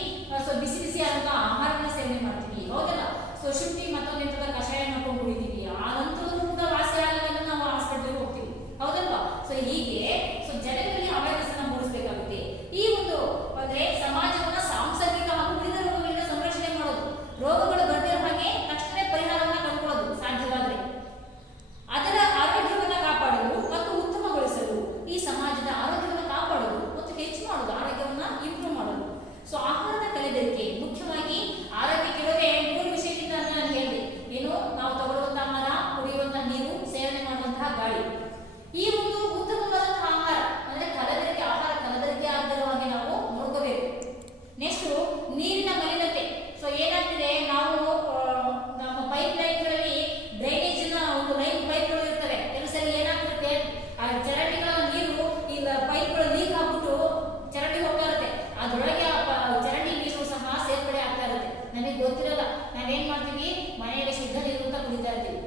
ಸೊ ಬಿಸಿ ಬಿಸಿ ಆದಂತ ಆಹಾರನ ಸೇವನೆ ಮಾಡ್ತೀವಿ, ಹೌದಲ್ಲ. ಸೊ ಶುಂಠಿ ಮತ್ತೊಂದು ಎಂತದ ಕಷಾಯ ಮಾಡ್ಕೊಂಡು ಕುಡಿತೀವಿ. ಆ ನಂತರನೂ ಕೂಡ ವಾಸಿ ಆಗಲ್ಲ, ನಾವು ಹಾಸ್ಪಿಟಲ್ ಹೋಗ್ತೀವಿ, ಹೌದಲ್ವಾ. ಸೊ ಹೀಗೆ ಸೊ ಜನರಲ್ಲಿ ಅವೇರ್ನೆಸ್ ಅನ್ನ ಮೂಡಿಸಬೇಕಾಗುತ್ತೆ. ಈ ಒಂದು ಅಂದ್ರೆ ಸಮಾಜವನ್ನ ಸಾಂಸರ್ಗಿಕ ಹಾಗೂ ವಿವಿಧ ರೋಗಗಳಿಂದ ಸಂರಕ್ಷಣೆ ಮಾಡೋದು, ರೋಗಗಳು ಬರ್ದಿರೋ ಹಾಗೆ ತಕ್ಷಣ ಪರಿಹಾರವನ್ನ ಕಂಡುಕೊಳ್ಳೋದು ಸಾಧ್ಯವಾದ್ರೆ, ಅದರ ಆರೋಗ್ಯವನ್ನ ಕಾಪಾಡಲು ಮತ್ತು ಉತ್ತಮಗೊಳಿಸಲು, ಈ ಸಮಾಜದ ಆರೋಗ್ಯವನ್ನು ಕಾಪಾಡೋದು ಮತ್ತು ಹೆಚ್ಚು ಮಾಡೋದು, ಆರೋಗ್ಯವನ್ನ ಇಂಪ್ರೂವ್ ಮಾಡೋದು. ಸೊ ಆಹಾರದ ಕಲಬೆರಕೆ ಮುಖ್ಯವಾಗಿ ಆರೋಗ್ಯ ಕೆಡವೆ 3 ವಿಷಯದಿಂದ ಅಂತ ನಾನು ಹೇಳಿದೆ. ಏನು, ನಾವು ತಗೊಳ್ಳುವಂತಹ ಆಹಾರ, ಕುಡಿಯುವಂತಹ ನೀರು, ಸೇವನೆ ಮಾಡುವಂತಹ ಗಾಳಿ. ಈ ಒಂದು ಉತ್ತಮವಾದಂತಹ ಆಹಾರ ಅಂದ್ರೆ ಕಲಬೆರಕೆ, ಆಹಾರ ಕಲಬೆರಕೆ ಆಗದಿರೋ ಹಾಗೆ ನಾವು ನೋಡ್ಕೋಬೇಕು. ನೆಕ್ಸ್ಟ್ ನೀರಿನ ಮಲಿನತೆ. ಸೊ ಏನಾಗ್ತಿದೆ, ನಾವು ನಮ್ಮ ಪೈಪ್ ಲೈನ್ಗಳಲ್ಲಿ ಡ್ರೈನೇಜ್ ಒಂದು ಲೈನ್ ಪೈಪ್ಗಳು ಇರ್ತವೆ, ಕೆಲವು ಸರಿ ಏನಾಗ್ತಿರುತ್ತೆ, ಆ ಚರಂಡಿಗಳ ನೀರು ಈಗ ಪೈಪ್ಗಳು ಲೀಕ್ ಆಗ್ಬಿಟ್ಟು ಚರಂಡಿ ಹೋಗ್ತಾ ಇರುತ್ತೆ, ಅದ್ರೊಳಗೆ ಚರಂಡಿ ನೀರು ಸಹ ಸೇರ್ಪಡೆ ಆಗ್ತಾ ಇರುತ್ತೆ, ನಮಗೆ ಗೊತ್ತಿರಲ್ಲ. ನಾವೇನ್ ಮಾಡ್ತೀವಿ, ಮನೆಯಲ್ಲಿ ಶುದ್ಧ ನೀರು ಅಂತ ಕುಡಿತಾ ಇರ್ತೀವಿ.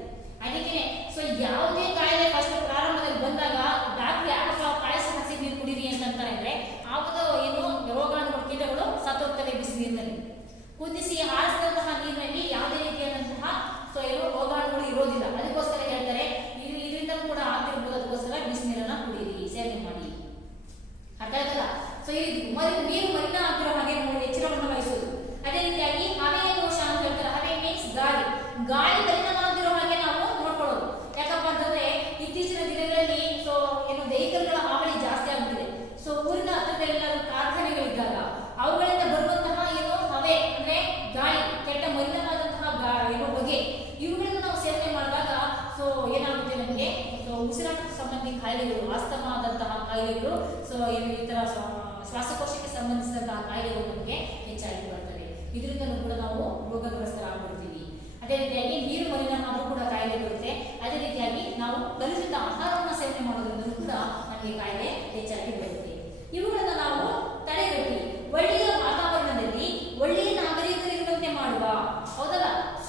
ಅದಕ್ಕೆ ಸೊ ಯಾವುದೇ ಕಾಯಿಲೆ ಫಸ್ಟ್ ಪ್ರಾರಂಭದಲ್ಲಿ ಬಂದಾಗ ಡಾಕ್ಟರ್ ಯಾಕಪ್ಪ ಪಾಯಸ ಹಸಿ ನೀರು ಕುಡೀರಿ ಅಂತಂತಾರೆ ಅಂದ್ರೆ, ಆವಾಗ ಏನು ರೋಗಾಣುಗಳು, ಕೀಟಗಳು ಸತ್ತೋಗ್ತವೆ ಬಿಸಿ ನೀರಿನಲ್ಲಿ. ಕುದಿಸಿ ಆರಿಸಿದಂತಹ ನೀರಿನಲ್ಲಿ ಯಾವುದೇ ರೀತಿಯಾದಂತಹ ಸೊ ಏನು ರೋಗಾಣುಗಳು ಇರೋದಿಲ್ಲ. ಅದಕ್ಕೋಸ್ಕರ ಹೇಳ್ತಾರೆ ಇದರಿಂದ ಕೂಡ ಆಗ್ತಿರ್ಬೋದು, ಅದಕ್ಕೋಸ್ಕರ ಬಿಸಿ ನೀರನ್ನ ಕುಡೀರಿ, ಸೇವನೆ ಮಾಡಿ. ಅರ್ಥ ಆಯ್ತಲ್ಲ. ಸೊ ಈ ನೀರು ಮಲಿನ ಆಗ್ತಿರೋ ಹಾಗೆ ನೋಡಿ ಎಚ್ಚರವನ್ನು ವಹಿಸೋದು. ಅದೇ ರೀತಿಯಾಗಿ ಹವೆಯ ದೋಷ ಅಂತ ಹೇಳ್ತಾರೆ. ಹವೆ ಮೀನ್ಸ್ ಗಾಳಿ, ಗಾಳಿ ಮಲಿನವಾಗದಿರೋ ಹಾಗೆ ನಾವು ನೋಡ್ಕೊಳ್ಳೋದು. ಯಾಕಪ್ಪ ಅಂತಂದ್ರೆ ಇತ್ತೀಚಿನ ದಿನಗಳಲ್ಲಿ ಸೊ ಏನು ವೆಹಿಕಲ್ಗಳ ಹಾವಳಿ ಜಾಸ್ತಿ ಆಗ್ತಿದೆ. ಸೊ ಊರಿನ ಹತ್ತಿರದಲ್ಲಿ ಕಾರ್ಖಾನೆಗಳಿದ್ದಾಗ ಅವುಗಳಿಂದ ಬರುವಂತಹ ಏನು ಹವೆ ಅಂದ್ರೆ ಗಾಳಿ, ಕೆಟ್ಟ ಮಲಿನವಾದಂತಹ ಏನು ಹೊಗೆ, ಇವುಗಳನ್ನು ನಾವು ಸೇವನೆ ಮಾಡಿದಾಗ ಸೊ ಏನಾಗುತ್ತೆ, ನಮಗೆ ಸೊ ಉಸಿರಾಟಕ್ಕೆ ಸಂಬಂಧಿ ಕಾಯಿಲೆಗಳು, ಆಸ್ತಮಾದಂತಹ ಕಾಯಿಲೆಗಳು, ಸೊ ಈ ತರ ಶ್ವಾಸಕೋಶಕ್ಕೆ ಸಂಬಂಧಿಸಿದಂತಹ ಕಾಯಿಲೆಗಳು ನಮಗೆ ಹೆಚ್ಚಾಗಿ ಬರ್ತವೆ. ಇದರಿಂದಲೂ ಕೂಡ ನಾವು ರೋಗಗ್ರಸ್ತರಾಗ್ಬಿಡ್ತೀವಿ. ಅದೇ ರೀತಿಯಾಗಿ ನೀರು ಮಲಿನ ಆದ್ರೂ ಕೂಡ ಕಾಯಿಲೆ ಬರುತ್ತೆ. ಅದೇ ರೀತಿಯಾಗಿ ನಾವು ಕಲುಷಿತ ಆಹಾರವನ್ನು ಸೇವನೆ ಮಾಡೋದ್ರಿಂದ ಕೂಡ ನಮಗೆ ಕಾಯಿಲೆ ಹೆಚ್ಚಾಗಿ ಬರುತ್ತೆ. ಇವುಗಳನ್ನ ನಾವು ತಡೆಗಟ್ಟಿ ಒಳ್ಳೆಯ ವಾತಾವರಣದಲ್ಲಿ ಒಳ್ಳೆಯ ನಾಗರಿಕರಿರುವಂತೆ ಮಾಡುವ, ಹೌದಲ್ಲ,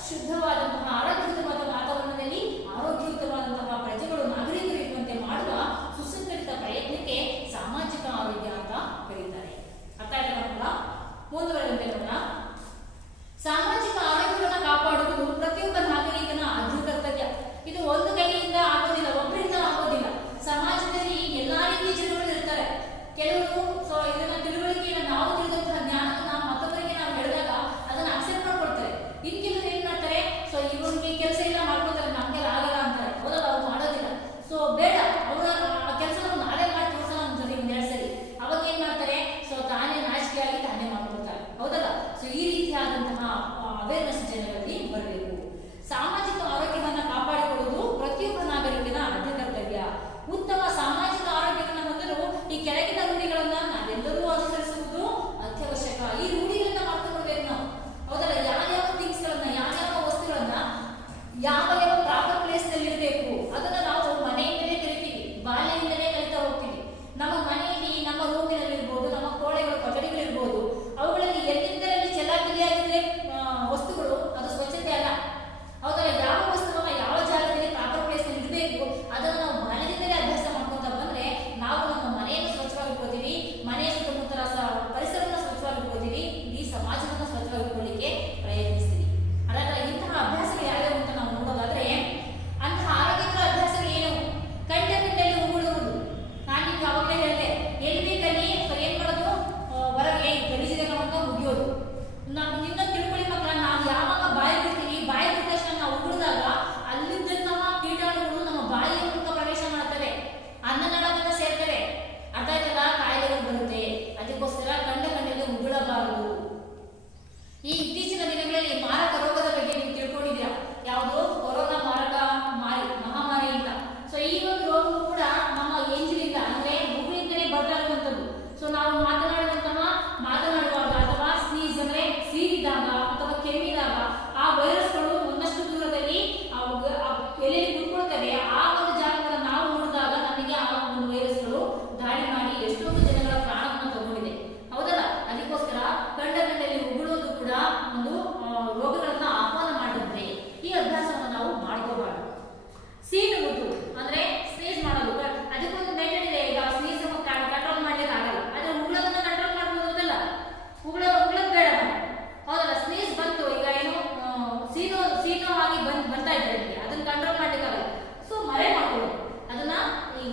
ಶುದ್ಧವಾದಂತಹ ಆರೋಗ್ಯಯುತವಾದ ವಾತಾವರಣದಲ್ಲಿ ಆರೋಗ್ಯಯುತವಾದಂತಹ ಪ್ರಜೆಗಳು, ನಾಗರಿಕರು ಇರುವಂತೆ ಮಾಡುವ ಸುಸಂಘಟಿತ ಪ್ರಯತ್ನಕ್ಕೆ ಸಾಮಾಜಿಕ ಆರೋಗ್ಯ ಅಂತ ಕರೀತಾರೆ. ಅರ್ಥ ಆಯ್ತಾ? ಮುಂದುವರೆದಂತೆ ನೋಡೋಣ. ಸಾಮಾಜಿಕ ಆರೋಗ್ಯವನ್ನು ಕಾಪಾಡುವುದು ಪ್ರತಿಯೊಬ್ಬ ನಾಗರಿಕನ ಅರ್ಧ ಕರ್ತವ್ಯ. ಇದು ಒಂದು ಕೈಯಿಂದ ಆಗೋದಿಲ್ಲ, ಒಬ್ಬರಿಂದ ಆಗೋದಿಲ್ಲ.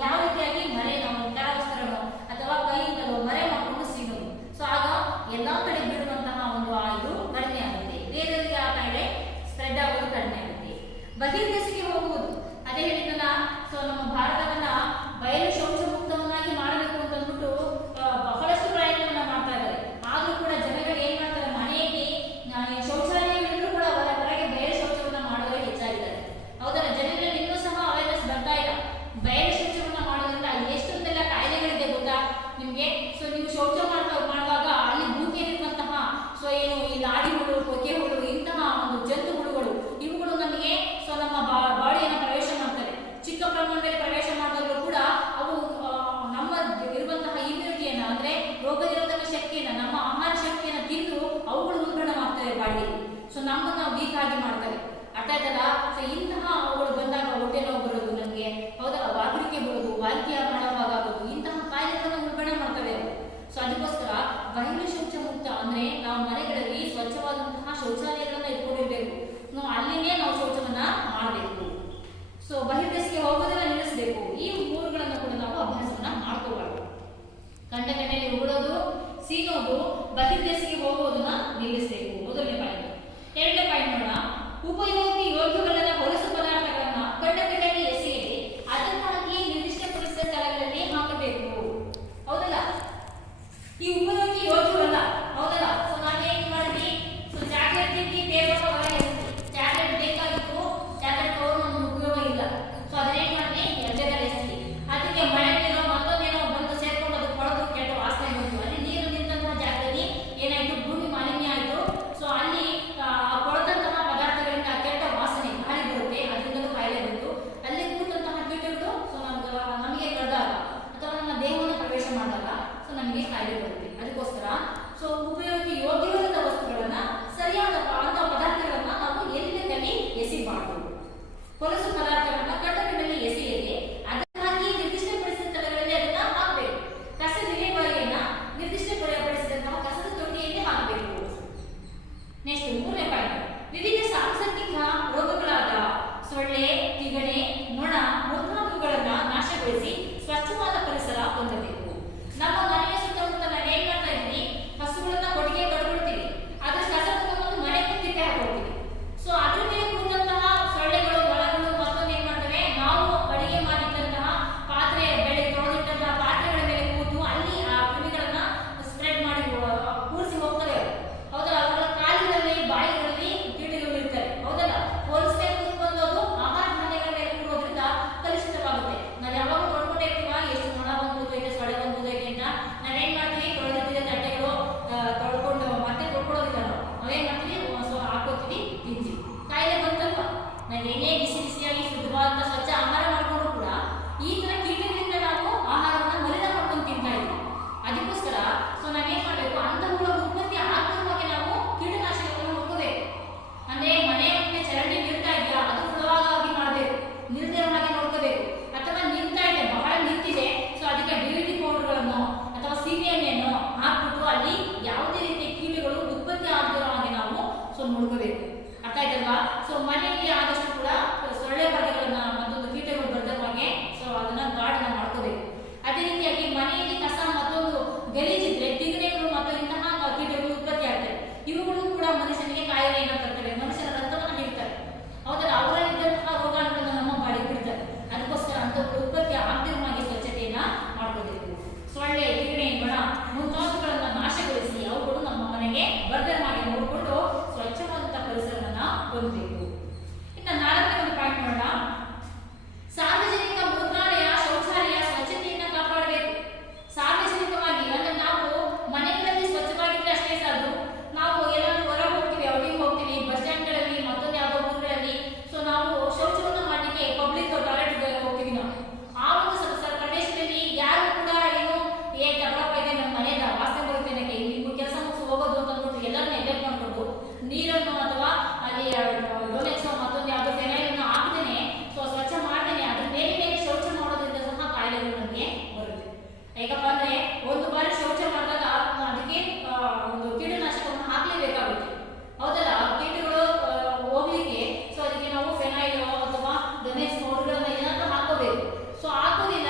ಯಾವ ರೀತಿಯಾಗಿ ಮರೆ ನಾವು ಕರವಸ್ತ್ರನೋ ಅಥವಾ ಕೈಯಿಂದಲೋ ಮರೆ ಮಾಡಿಕೊಂಡು ಸೀನೋದು. ಸೊ ಆಗ ಎಲ್ಲಾ ಕಡೆ ಬಿಡುವಂತಹ ಒಂದು ಇದು ಕಡಿಮೆ ಆಗುತ್ತೆ, ಬೇರೆಯವರಿಗೆ ಆ ಕಾಯಿಲೆ ಸ್ಪ್ರೆಡ್ ಆಗೋದು ಕಡಿಮೆ ಆಗುತ್ತೆ. ಬಹಿರ್ದೇಶಕ್ಕೆ ಹೋಗುವುದು, ಅದೇ ಹೇಳಿದ್ನಲ್ಲ, ಸೊ ನಮ್ಮ ಭಾರತವನ್ನ ಬಯಲು ಶೌಚ ಮುಕ್ತವನ್ನಾಗಿ ಮಾಡಬೇಕು ಅಂತ ಅಂದ್ಬಿಟ್ಟು ಬಹಳಷ್ಟು ಪ್ರಯತ್ನವನ್ನ ಮಾಡ್ತಾ ಇದ್ದಾರೆ. ಆದ್ರೂ ಕೂಡ ಜನಗಳು ಏನ್ ಮಾಡ್ತಾರೆ, ಮನೆಯಲ್ಲಿ ಶೌಚಾಲಯಗಳಿದ್ರು ಕೂಡ ಹೊರಗೆ ಬಯಲು ಶೌಚವನ್ನ ಮಾಡೋದೇ ಹೆಚ್ಚಾಗಿದ್ದಾರೆ. ಹೌದಲ್ಲ, ಜನಗಳಲ್ಲಿ ಇನ್ನೂ ಸಹ ಅವೇರ್ನೆಸ್ ಬರ್ತಾ ಇಲ್ಲ. ಬಯಲು ಶೌಚವನ್ನ ಮಾಡೋದ್ರಿಂದ ಎಷ್ಟೊಂದೆಲ್ಲ ಕಾಯಿಲೆಗಳಿದೆ ಗೊತ್ತಾ ನಿಮ್ಗೆ. ಸೊ ನೀವು ಶೌಚ ಮಾಡುವಾಗ ಅಲ್ಲಿ ಭೂಮಿಯಲ್ಲಿರುವಂತಹ ಸೊ ಏನು ಈ ಲಾಡಿಗಳು, ಕೊಕ್ಕೆಹುಳು, ಇಂತಹ ಒಂದು ಜಂತುಹುಳುಗಳು ಇವುಗಳು ನಮಗೆ ಸೊ ನಮ್ಮ ಬಾಡಿಯನ್ನು ಪ್ರವೇಶ ಮಾಡ್ತವೆ. ಚಿಕ್ಕ ಪ್ರಮಾಣದಲ್ಲಿ ಪ್ರವೇಶ ಮಾಡಿದ್ರು ಕೂಡ ಅವು ನಮ್ಮ ಇರುವಂತಹ ಇಮ್ಯುನಿಟಿಯನ್ನ ಅಂದ್ರೆ ರೋಗ ನಿರೋಧಕ ಶಕ್ತಿಯನ್ನ, ನಮ್ಮ ಆಹಾರ ಶಕ್ತಿಯನ್ನ ತಿಂದು ಅವುಗಳು ಉಲ್ಬಣವಾಗ್ತವೆ ಬಾಡಿಯಲ್ಲಿ. ಸೊ ನಮ್ಮನ್ನ ವೀಕ್ ಆಗಿ ಮಾಡ್ತವೆ, ಅರ್ಥ ಆಯ್ತಲ್ಲ. ಸೊ ಇಂತಹ ಅವುಗಳು ಬಂದಾಗ ಹೊಟ್ಟೆ ನೋವು ಬರೋದು, ನಮಗೆ ಹೌದಲ್ಲ ವಾಕರಿಕೆ ಬರೋದು, ವಾಂತಿ ಮಾಡುವಾಗ ಆಗೋದು, ಇಂತಹ ಕಾಯಿಲೆಗಳನ್ನು ಉಲ್ಬಣ ಮಾಡ್ತವೆ ಅವು. ಸೊ ಅದಕ್ಕೋಸ್ಕರ ಬಯಲು ಶೌಚ ಮುಕ್ತ ಅಂದ್ರೆ ನಾವು ಮನೆಗಳಲ್ಲಿ ಸ್ವಚ್ಛವಾದಂತಹ ಶೌಚಾಲಯಗಳನ್ನ ಇಟ್ಕೊಂಡಿರ್ಬೇಕು. ನಾವು ಅಲ್ಲಿನೇ ನಾವು ಶೌಚವನ್ನ ಮಾಡಬೇಕು. ಸೊ ಬಹಿರ್ದೇಶಕ್ಕೆ ಹೋಗೋದನ್ನ ನಿಲ್ಲಿಸಬೇಕು. ಈ ಮೂರುಗಳನ್ನು ಕೂಡ ನಾವು ಅಭ್ಯಾಸವನ್ನ ಮಾಡ್ಕೋಬಾರ್ದು. ಕಂಡ ಕಣ್ಣಲ್ಲಿ ಉಗುಳೋದು, ಸೀನೋದು, ಬಹಿರ್ದೇಶಕ್ಕೆ ಹೋಗೋದನ್ನ ನಿಲ್ಲಿಸಬೇಕು. ಮೊದಲನೇ ಪಾಯಿಂಟ್. ಎರಡನೇ ಪಾಯಿಂಟ್ ನೋಡೋಣ. ಉಪಯೋಗಿ ಯೋಗ್ಯವಲ್ಲದ ಹೊಲಸು ಪದಾರ್ಥಗಳನ್ನ ಕಂಡ ಕಣ್ಣಲ್ಲಿ ಎಸೆಯದೆ ಅದಕ್ಕಾಗಿ ನಿರ್ದಿಷ್ಟಪಡಿಸಿದ ಸ್ಥಳಗಳಲ್ಲಿ ಹಾಕಬೇಕು. ಹೌದಲ್ಲ, ಈ ಉಪಯೋಗಿ ಯೋಗ್ಯವಲ್ಲ, ಹೌದಲ್ಲ. ಸೊ ನಾವೇನ್ ಮಾಡಿದ್ವಿ, ಸೊ ಚಾಕ್ಲೇಟ್ ತಿಂದು ಬೇಗ ಹೊರಗೆ ಚಾಕ್ಲೇಟ್ ಬೇಕಾಗಿತ್ತು, ಚಾಕ್ಲೇಟ್ ತಗೊಂಡು ಉಪಯೋಗ ಇಲ್ಲ. ಸೊ ಅದನ್ನೇನ್ ಮಾಡಿದ್ವಿ, ಎಲ್ಲೆಲ್ಲ ಎಸೆದ್ವಿ. ಅದಕ್ಕೆ ಮಳೆ ನೀರು ಮತ್ತೊಂದೇನೋ ಬಂದು ಸೇರ್ಕೊಂಡು ಅದು ಕೊಳದು ಕೆಟ್ಟ ವಾಸನೆ ಬಂತು. ಅಲ್ಲಿ ನೀರು ನಿಂತಹ ಜಾಗದಲ್ಲಿ ಏನಾಯ್ತು, ಭೂಮಿ ಮಾಲಿನ್ಯ ಆಯ್ತು. ಸೊ ಅಲ್ಲಿ ಕೊಳದಂತಹ ಪದಾರ್ಥಗಳಿಂದ ಕೆಟ್ಟ ವಾಸನೆ ಗಾಳಿ ಬರುತ್ತೆ, ಅದರಿಂದಲೂ ಕಾಯಿಲೆ ಬಂತು. ಅಲ್ಲಿ ಕೂತಂತಹ ಕೀಟಗಳು ಸೊ ನಮಗೆ ಕಳೆದಾಗ ಅಥವಾ ನಮ್ಮ ದೇಹವನ್ನು ಪ್ರವೇಶ ಮಾಡಿದಾಗ ಸೊ ನಮಗೆ ಕಾಯಿಲೆ ಬರುತ್ತೆ. ಅದಕ್ಕೋಸ್ಕರ ಸೊ ಉಪಯೋಗಿ ಯೋಗ್ಯವಲ್ಲದ ವಸ್ತುಗಳನ್ನ ಸರಿಯಾದ ಅಂತ ಪದಾರ್ಥಗಳನ್ನ ನಾವು ಎಲ್ಲಿಂದಲ್ಲಿ ಎಸಿಬಾರ್ದು. ಹೊಲಸು ಪದಾರ್ಥಗಳನ್ನ ಕಂಡ ಕಣ್ಣಲ್ಲಿ ಎಸೆಯದೆ ಅದಕ್ಕಾಗಿ ನಿರ್ದಿಷ್ಟಪಡಿಸಿದ ಸ್ಥಳಗಳಲ್ಲಿ ಅದನ್ನ ಹಾಕಬೇಕು. ಕಸ ವಿಲೇವಾರಿಯನ್ನ ನಿರ್ದಿಷ್ಟಪಡಿಸಿದಂತಹ ಕಸದ ತೊಟ್ಟಿಯಲ್ಲಿ ಹಾಕಬೇಕು. ನೆಕ್ಸ್ಟ್ ಮೂರನೇ ಪಾಯಿಂಟ್. ವಿವಿಧ ಸಾಂಸರ್ಗಿಕ ರೋಗಗಳಾದ ಸೊಳ್ಳೆ, ತಿಗಣೆ, ನೊಣ ಮುಂತಾದವುಗಳನ್ನ ನಾಶಗೊಳಿಸಿ ಸ್ವಚ್ಛವಾದ ಪರಿಸರ ಹೊಂದಬೇಕು. ನಮ್ಮ ಮನೆಯ ಸುತ್ತಮುತ್ತ ನಾವೇನ್ ಮಾಡ್ತಾ ಇದ್ವಿ, ಹಸುಗಳನ್ನ ಕೊಟ್ಟಿಗೆ ಕಟ್ಕೊಳ್ತೀವಿ, ಅದ್ರ ಕಸ ತಗೊಂಡು ಮನೆಗೆ ತಿಪ್ಪೆ ಹಾಕೊಳ್ತೀವಿ. ಸೊ ಅದ್ರ ಮೇಲೆ ಕೂತಂತಹ ಸೊಳ್ಳೆಗಳು, ನೊಣಗಳು ಮತ್ತೊಂದು ಏನ್ ಮಾಡ್ತವೆ, ನಾವು ಅಡಿಗೆ ಮಾಡಿದಂತಹ ಪಾತ್ರೆ ಬೆಳೆ ತೊಳೆದಿಟ್ಟಂತಹ ಪಾತ್ರೆಗಳ ಮೇಲೆ ಕೂತು ಅಲ್ಲಿ ಆ ಕ್ರಿಮಿಗಳನ್ನ ಸ್ಪ್ರೆಡ್ ಮಾಡಿ ಕೂರಿಸಿ ಹೋಗ್ತವೆ. ಹೌದಲ್ಲ, ಅವುಗಳ ಕಾಲುಗಳಲ್ಲಿ ಬಾಯಿಗಳಲ್ಲಿ ಕೀಟಗಳು ಇರ್ತವೆ. ಹೌದಲ್ಲ, ಹೋಲಿಸಿದೆ ಕೂತ್ಕೊಂಡು ಅದು ಆಹಾರ ಧಾನ್ಯಗಳ ಮೇಲೆ ಕೂರೋದ್ರಿಂದ ಕಲುಷಿತವಾಗುತ್ತೆ. ನಾವು ಯಾವಾಗ ನೋಡ್ಕೊಂಡೇ ಇರ್ತೀವ, ಎಷ್ಟು ನೊಣ ಬಂದ್ಬುದೈತೆ, ಸೊಳ್ಳೆ ಬಂದ್ಬುದೈತೆ ಅಂತ. ನಾವೇನ್ ಮಾಡ್ತೀವಿ, ತೊಳೆದಿದ್ದ ತಟ್ಟೆಗಳು ತೊಳ್ಕೊಂಡು ಮತ್ತೆ ತೊಳ್ಕೊಳ್ಳೋದಿಲ್ಲ. ನಾವೇನ್ ಮಾಡ್ತೀವಿ, ಸೊ ಹಾಕೋತೀವಿ, ತಿಂತೀವಿ. ಕಾಯಿಲೆ ಬಂತಲ್ವಾ. ನಾವೇನೇ ಬಿಸಿ ಬಿಸಿಯಾಗಿ ಶುದ್ಧವಾದ ಸ್ವಚ್ಛ ಆಹಾರ ಮಾಡ್ಕೊಂಡು ಕೂಡ ಈ ತರ ಕೀಟಗಳಿಂದ ನಾವು ಆಹಾರವನ್ನ ಮಲಿನ ಮಾಡ್ಕೊಂಡು ತಿಂತಾ ಇದ್ವಿ. ಅದಕ್ಕೋಸ್ಕರ ಸೊ ನಾವೇನ್ ಮಾಡ್ಬೇಕು, ಅಂತವುಗಳ ಉತ್ಪತ್ತಿ ಆಗದ ಹಾಗೆ ನಾವು ಕೀಟನಾಶಕಗಳನ್ನು ಹುಡ್ಕೋಬೇಕು. ಅಂದ್ರೆ ಮನೆಯ ಮುಂದೆ ಚರಂಡಿ ನಿಲ್ತಾ ಇದೆಯಾ, ಅದು ಸುಲಭವಾಗಿ ಮಾಡಬೇಕು, ನಿಲ್ದಿರೋ ಹಾಗೆ ನೋಡ್ಕೋಬೇಕು. ಅಥವಾ ನಿಲ್ತಾ ಇದೆ, ಬಹಳ ನಿಂತಿದೆ, ಸೊ ಅದಕ್ಕೆ ಡಿವಿಟಿ ಪೌಡರ್ಗಳನ್ನು ಅಥವಾ ಸೀಮೆ ಎಣ್ಣೆಯನ್ನು ಹಾಕ್ಬಿಟ್ಟು ಅಲ್ಲಿ ಯಾವುದೇ ರೀತಿಯ ಕೀಟಗಳು ಉತ್ಪತ್ತಿ ಆಗದಿರೋ ಹಾಗೆ ನಾವು ಸೊ ನೋಡ್ಕೋಬೇಕು. ಅರ್ಥ ಆಯ್ತಲ್ವಾ. ಸೊ ಮನೆಯಲ್ಲಿ ಆದಷ್ಟು ಕೂಡ ಸೊಳ್ಳೆ ಪದಾರ್ಥಗಳನ್ನ ಮತ್ತೊಂದು ಕೀಟಗಳು ಬರದ ಹಾಗೆ ಸೊ ಅದನ್ನ ಗಾರ್ಡನ್ನ ಮಾಡ್ಕೋಬೇಕು. ಅದೇ ರೀತಿಯಾಗಿ ಮನೆಯಲ್ಲಿ ಕಸ ಮತ್ತೊಂದು ಗಲೀಜಿದ್ರೆ ತಿಗಣೆಗಳು ಮತ್ತು ಇಂತಹ ಕೀಟಗಳು ಉತ್ಪತ್ತಿ ಆಗ್ತವೆ. ಇವುಗಳು ಕೂಡ ಮನುಷ್ಯನಿಗೆ ಕಾಯಿಲೆಯನ್ನು ತರ್ತವೆ, ಮನುಷ್ಯನ ರಕ್ತವನ್ನು ನೀಡ್ತವೆ. ಹೌದಲ್ಲ, ಅವರಲ್ಲಿದ್ದಂತಹ ರೋಗಾಣುಗಳನ್ನು ನಮ್ಮ ಬಾಡಿ ಬಿಡ್ತವೆ. ಅದಕ್ಕೋಸ್ಕರ ಅಂತವು ಉತ್ಪತ್ತಿ ಆಗದಿರೋ ಹಾಗೆ ಸ್ವಚ್ಛತೆಯನ್ನ ಮಾಡ್ಕೋಬೇಕು. ಸೊಳ್ಳೆ, ತಿಗಣೆ, ನೊಣ ಮುಂತಾದವುಗಳನ್ನ ನಾಶಗೊಳಿಸಿ ಅವುಗಳು ನಮ್ಮ ಮನೆಗೆ ಬರದ ಹಾಗೆ ನೋಡಿಕೊಂಡು ಸ್ವಚ್ಛವಾದಂತಹ ಪರಿಸರವನ್ನ ಹೊಂದಬೇಕು. ಇನ್ನು ನಾಲ್ಕನೇ ಒಂದು ಪಾಯಿಂಟ್ ನೋಡೋಣ. ಸಾರ್ವಜನಿಕ ಮೂತ್ರಾಲಯ, ಶೌಚಾಲಯ ಸ್ವಚ್ಛತೆಯನ್ನ ಕಾಪಾಡಬೇಕು. ಸಾರ್ವಜನಿಕವಾಗಿ ಅಂದ್ರೆ ನಾವು ಮನೆಗಳಲ್ಲಿ ಸ್ವಚ್ಛವಾಗಿದ್ರೆ ಅಷ್ಟೇ ಸಾಕು. ನಾವು ಎಲ್ಲಾದ್ರೂ ಹೊರ ಹೋಗ್ತೀವಿ, ಔಟಿಂಗ್ ಹೋಗ್ತೀವಿ, ಬಸ್ ಸ್ಟ್ಯಾಂಡ್ಗಳಲ್ಲಿ, ಮತ್ತೊಂದು ಯಾವುದೋ ಊರುಗಳಲ್ಲಿ, ಸೊ ನಾವು ಶೌಚವನ್ನ ಮಾಡಲಿಕ್ಕೆ ಪಬ್ಲಿಕ್ ಟಾಯ್ಲೆಟ್ ಹೋಗ್ತೀವಿ. ನಾವು ಆ ಒಂದು ಪ್ರದೇಶದಲ್ಲಿ ಯಾರು ಕೂಡ ಏನು ತಗೊಳಪ್ಪ ಇದೆ ನಮ್ಮ ಮನೆಯ ವಾಸನೆ ಬರುತ್ತೆ, ನನಗೆ ನಿಮ್ಮ ಕೆಲಸ ಮುಗಿಸಿ ಹೋಗೋದು ಅಂತ ಅಂದ್ಬಿಟ್ಟು ಎಲ್ಲರೂ ನೆಗ್ಲೆಕ್ಟ್ ಮಾಡ್ಕೊಂಡು ನೀರನ್ನು ಅಥವಾ ಅಲ್ಲಿ ಡೋನೆಕ್ಸೋ ಮತ್ತೊಂದು ಯಾವುದೋ ಫೆನೈಲ್ ಹಾಕದೇನೆ ಸೊ ಸ್ವಚ್ಛ ಮಾಡದೇನೆ ಅದ್ರ ಮೇಲೆ ಮೇಲೆ ಶೌಚ ಮಾಡೋದ್ರಿಂದ ಸಹ ಕಾಯಿಲೆಗಳು ನಮಗೆ ಬರುತ್ತೆ. ಯಾಕಪ್ಪ ಅಂದ್ರೆ ಒಂದು ಬಾರಿ ಶೌಚ ಮಾಡಿದಾಗ ಅದಕ್ಕೆ ಒಂದು ಕೀಟನಾಶಕವನ್ನು ಹಾಕ್ಲೇಬೇಕಾಗುತ್ತೆ. ಹೌದಲ್ಲ, ಕೀಟಗಳು ಹೋಗ್ಲಿಕ್ಕೆ ಸೊ ಅದಕ್ಕೆ ನಾವು ಫೆನೈಲ್ ಅಥವಾ ಡೊನೆಕ್ಸ್ ಪೌಡರ್ಗಳನ್ನ ಏನಾದ್ರೂ ಹಾಕೋಬೇಕು. ಸೊ ಹಾಕೋದಿಲ್ಲ,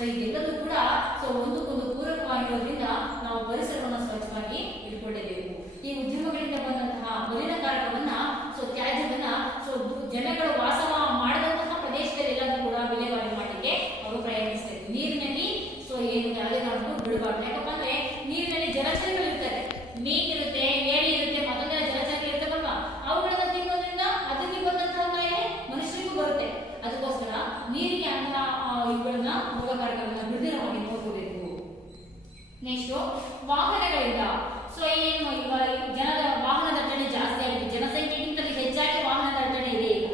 ಸೊ ಇದೆಲ್ಲದೂ ಕೂಡ ಸೊ ಒಂದಕ್ಕೊಂದು ಪೂರಕವಾಗಿರೋದ್ರಿಂದ ನಾವು ಪರಿಸರವನ್ನು ಸ್ವಚ್ಛವಾಗಿ ಇಟ್ಕೊಳ್ಳೇಬೇಕು. ಈ ಉದ್ಯಮಗಳಿಂದ ಬಂದಂತಹ ಮಲಿನಕಾರಕವನ್ನ ಸೊ ತ್ಯಾಜ್ಯವನ್ನ ಸೊ ಜನಗಳು ವಾಸ ಮಾಡದಂತಹ ಪ್ರದೇಶದಲ್ಲಿ ಎಲ್ಲದೂ ಕೂಡ ವಿಲೇವಾರಿ ಮಾಡಲಿಕ್ಕೆ ಅವರು ಪ್ರಯತ್ನಿಸಬೇಕು. ನೀರಿನಲ್ಲಿ ಸೊ ಏನು ಯಾವುದೇ ಕಾರಣಕ್ಕೂ ಬಿಡಬಾರ್ದು. ಯಾಕಪ್ಪ ಅಂದ್ರೆ ನೀರಿನಲ್ಲಿ ಜಲಚರಗಳು ಇರ್ತವೆ, ಮೀನಿರುತ್ತೆ, ಏಡಿ ಇರುತ್ತೆ, ಮತ್ತೊಂದೆಲ್ಲ ಜಲಚರಗಳು ಇರ್ತವಲ್ವಾ, ಅವುಗಳನ್ನ ತಿನ್ನೋದ್ರಿಂದ ಅದಕ್ಕೆ ಬಂದಂತಹ ಕಾಯಿಲೆ ಮನುಷ್ಯರಿಗೂ ಬರುತ್ತೆ. ಅದಕ್ಕೋಸ್ಕರ ನೀರಿಗೆ ಅಂತಹ ಇವುಗಳನ್ನ ರೋಗಕಾರಕಗಳನ್ನ ಬಿಡದಿರೋ ಹಾಗೆ ನೋಡ್ಕೋಬೇಕು. ನೆಕ್ಸ್ಟ್ ವಾಹನಗಳಿಂದ ಸೊ ಏನು ಇವಾಗ ಜನರ ವಾಹನ ದಟ್ಟಣೆ ಜಾಸ್ತಿ ಆಗಿದೆ, ಜನಸಂಖ್ಯೆಗಿಂತ ಹೆಚ್ಚಾಗಿ ವಾಹನ ದಟ್ಟಣೆ ಇದೆ ಈಗ.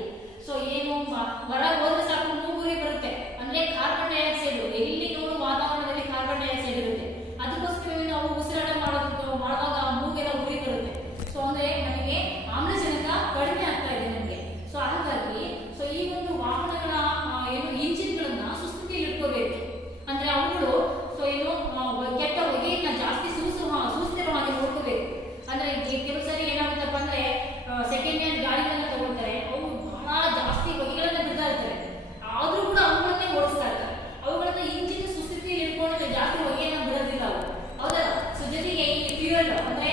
ಸೊ ಏನು ಹೊರಗೆ ಹೋದ್ರೆ ಸಾಕು ಮೂಗುರಿ ಬರುತ್ತೆ, ಅಂದ್ರೆ ಕಾರ್ಬನ್ ಡೈಆಕ್ಸೈಡ್, ಎಲ್ಲಿ ನೋಡು ವಾತಾವರಣದಲ್ಲಿ ಕಾರ್ಬನ್ ಡೈಆಕ್ಸೈಡ್ ಇರುತ್ತೆ. ಅದಕ್ಕೋಸ್ಕರ ನಾವು ಉಸಿರಾಟ ಮಾಡುವಾಗ ಮೂಗೆಲ್ಲ ಉರಿ ಬರುತ್ತೆ. ಸೊ ಅಂದ್ರೆ ನಮಗೆ ಆಮ್ಲಜನಕ ಕಡಿಮೆ ಆಗ್ತಾ ಇದೆ ನಮಗೆ. ಸೊ ಹಾಗಾಗಿ ಸೊ ಈ ಒಂದು ವಾಹನಗಳ ಏನು ಇಂಜಿನ್ಗಳನ್ನ ಸುಸ್ಥಿತಿಯಲ್ಲಿ ಇಟ್ಕೋಬೇಕು. ಅಂದ್ರೆ ಅವುಗಳು ಸೊ ಏನು ಕೆಟ್ಟ ಹೊಗೆಯನ್ನ ಜಾಸ್ತಿ ಸೂಸ್ತಿರವಾಗಿ ನೋಡ್ಕೋಬೇಕು. ಅಂದ್ರೆ ಕೆಲವು ಸರಿ ಏನಾಗುತ್ತಪ್ಪ ಅಂದ್ರೆ ಸೆಕೆಂಡ್ ಹ್ಯಾಂಡ್ ಗಾಡಿಗಳನ್ನ ತಗೊಳ್ತಾರೆ, ಅವು ಬಹಳ ಜಾಸ್ತಿ ಹೊಗೆಗಳನ್ನ ಬಿಡ್ತಾ ಇರ್ತಾರೆ, ಆದ್ರೂ ಕೂಡ ಅವುಗಳನ್ನೇ ಓಡಿಸ್ತಾ ಇರ್ತಾರೆ. ಅವುಗಳನ್ನ ಇಂಜಿನ್ ಸುಸ್ಥಿತಿಯಲ್ಲಿ ಇಟ್ಕೊಂಡ್ರೆ ಜಾಸ್ತಿ ಹೊಗೆಯನ್ನ ಬಿಡೋದಿಲ್ಲ ಅವು, ಹೌದಲ್ಲ. ಸೊ ಜೊತೆಗೆ ಈ ಫ್ಯೂಯಲ್ ಅಂದ್ರೆ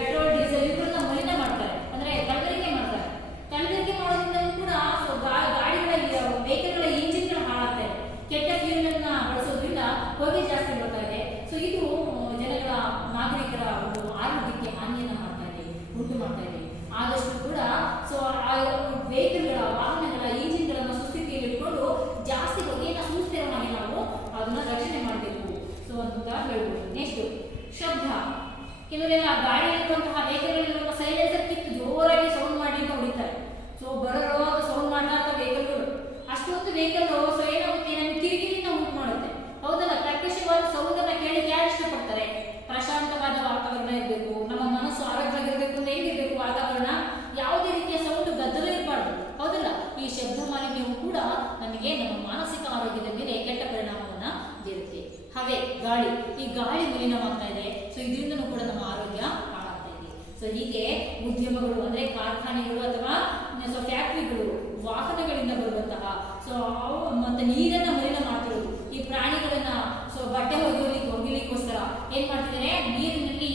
ಪೆಟ್ರೋಲ್ ಡೀಸೆಲ್ ಇವುಗಳನ್ನ ಮಲಿನ ಮಾಡ್ತಾರೆ, ಅಂದ್ರೆ ಕಲಬೆರಕೆ ಮಾಡ್ತಾರೆ. ಕಲಬೆರಕೆ ಮಾಡೋದ್ರಿಂದ ಕೂಡ ಸೊ ಗಾಡಿಗಳಲ್ಲಿ ವೆಹಿಕಲ್ಗಳ ಇಂಜಿನ್ಗಳು ಹಾಳಾಗ್ತಾ ಇದೆ. ಕೆಟ್ಟ ಫ್ಯೂಯಲ್ ಅನ್ನ ಬಳಸೋದ್ರಿಂದ ಹೊಗೆ ಜಾಸ್ತಿ ಬರ್ತಾ ಇದೆ. ಸೊ ಇದು ಜನಗಳ ನಾಗರಿಕರ ಒಂದು ಆರೋಗ್ಯಕ್ಕೆ ಹಾನಿಯನ್ನ ಮಾಡ್ತಾ ಇದೆ, ಉಂಟು ಮಾಡ್ತಾ ಇದೆ. ಆದಷ್ಟು ಕೂಡ ಸೊ ಆ ವೆಹಿಕಲ್ಗಳ ವಾಹನಗಳ ಇಂಜಿನ್ಗಳನ್ನ ಸುಸ್ಥಿತಿಯಲ್ಲಿ ಇಟ್ಕೊಂಡು ಜಾಸ್ತಿ ಹೊಗೆಯನ್ನ ಸೂಸ್ತಿರವಾಗಿ ನಾವು ಅದನ್ನ ರಕ್ಷಣೆ ಮಾಡಬೇಕು ಸೊ ಅಂತ ಹೇಳ್ಬೋದು. ನೆಕ್ಸ್ಟ್ ಶಬ್ದ. ಕೆಲವರೆಲ್ಲ ಗಾಡಿಯಲ್ಲಿರುವಂತಹ ವೆಹಿಕಲ್ಗಳಿರುವಂತಹ ಸೈಲೆನ್ಸರ್ ಕಿತ್ತು ಜೋರಾಗಿ ಸೌಂಡ್ ಮಾಡಿ ಅಂತ ಹೊಡಿತಾರೆ. ಸೊ ಬರೋ ಸೌಂಡ್ ಮಾಡ್ತಾ ವೆಹಿಕಲ್ಗಳು ಅಷ್ಟೊಂದು ವೆಹಿಕಲ್ ಸೊ ಏನಾಗುತ್ತೆ, ನಮಗೆ ಕಿರಿಕಿರಿಯಿಂದ ಉಂಟು ಮಾಡುತ್ತೆ, ಹೌದಲ್ಲ. ಕರ್ಕಶವಾದ ಸೌಂಡ್ ಅನ್ನ ಕೇಳಲಿಕ್ಕೆ ಯಾರು ಇಷ್ಟಪಡ್ತಾರೆ? ಪ್ರಶಾಂತವಾದ ವಾತಾವರಣ ಇರಬೇಕು, ನಮ್ಮ ಮನಸ್ಸು ಆರೋಗ್ಯವಾಗಿರ್ಬೇಕು ಅಂದ್ರೆ ಹೇಗಿರ್ಬೇಕು ವಾತಾವರಣ, ಯಾವುದೇ ರೀತಿಯ ಸೌಂಡ್ ಗದ್ದಲ ಇರಬಾರ್ದು, ಹೌದಲ್ಲ. ಈ ಶಬ್ದ ಮಾಲಿನ್ಯವು ಕೂಡ ನಮಗೆ ನಮ್ಮ ಮಾನಸಿಕ ಆರೋಗ್ಯದ ಮೇಲೆ ಕೆಟ್ಟ ಪರಿಣಾಮವನ್ನ ಬೀರುತ್ತೆ. ಹವೆ, ಗಾಳಿ, ಈ ಗಾಳಿ ಮಲಿನವಾಗ್ತಾ ಇದೆ. ಸೊ ಇದರಿಂದನೂ ಕೂಡ ನಮ್ಮ ಆರೋಗ್ಯ ಹಾಳಾಗ್ತಾ ಇದೆ. ಸೊ ಹೀಗೆ ಉದ್ಯಮಗಳು ಅಂದ್ರೆ ಕಾರ್ಖಾನೆಗಳು ಅಥವಾ ಸೊ ಫ್ಯಾಕ್ಟರಿಗಳು, ವಾಹನಗಳಿಂದ ಬರುವಂತಹ ಸೊ ಅವು ಮತ್ತೆ ನೀರನ್ನ ಮಲಿನ ಮಾಡ್ತಿರೋದು, ಈ ಪ್ರಾಣಿಗಳನ್ನ ಸೊ ಬಟ್ಟೆ ಒಗಿಲಿಕ್ಕೋಸ್ಕರ ಏನ್ ಮಾಡ್ತಿದ್ದಾರೆ, ನೀರಿನಲ್ಲಿ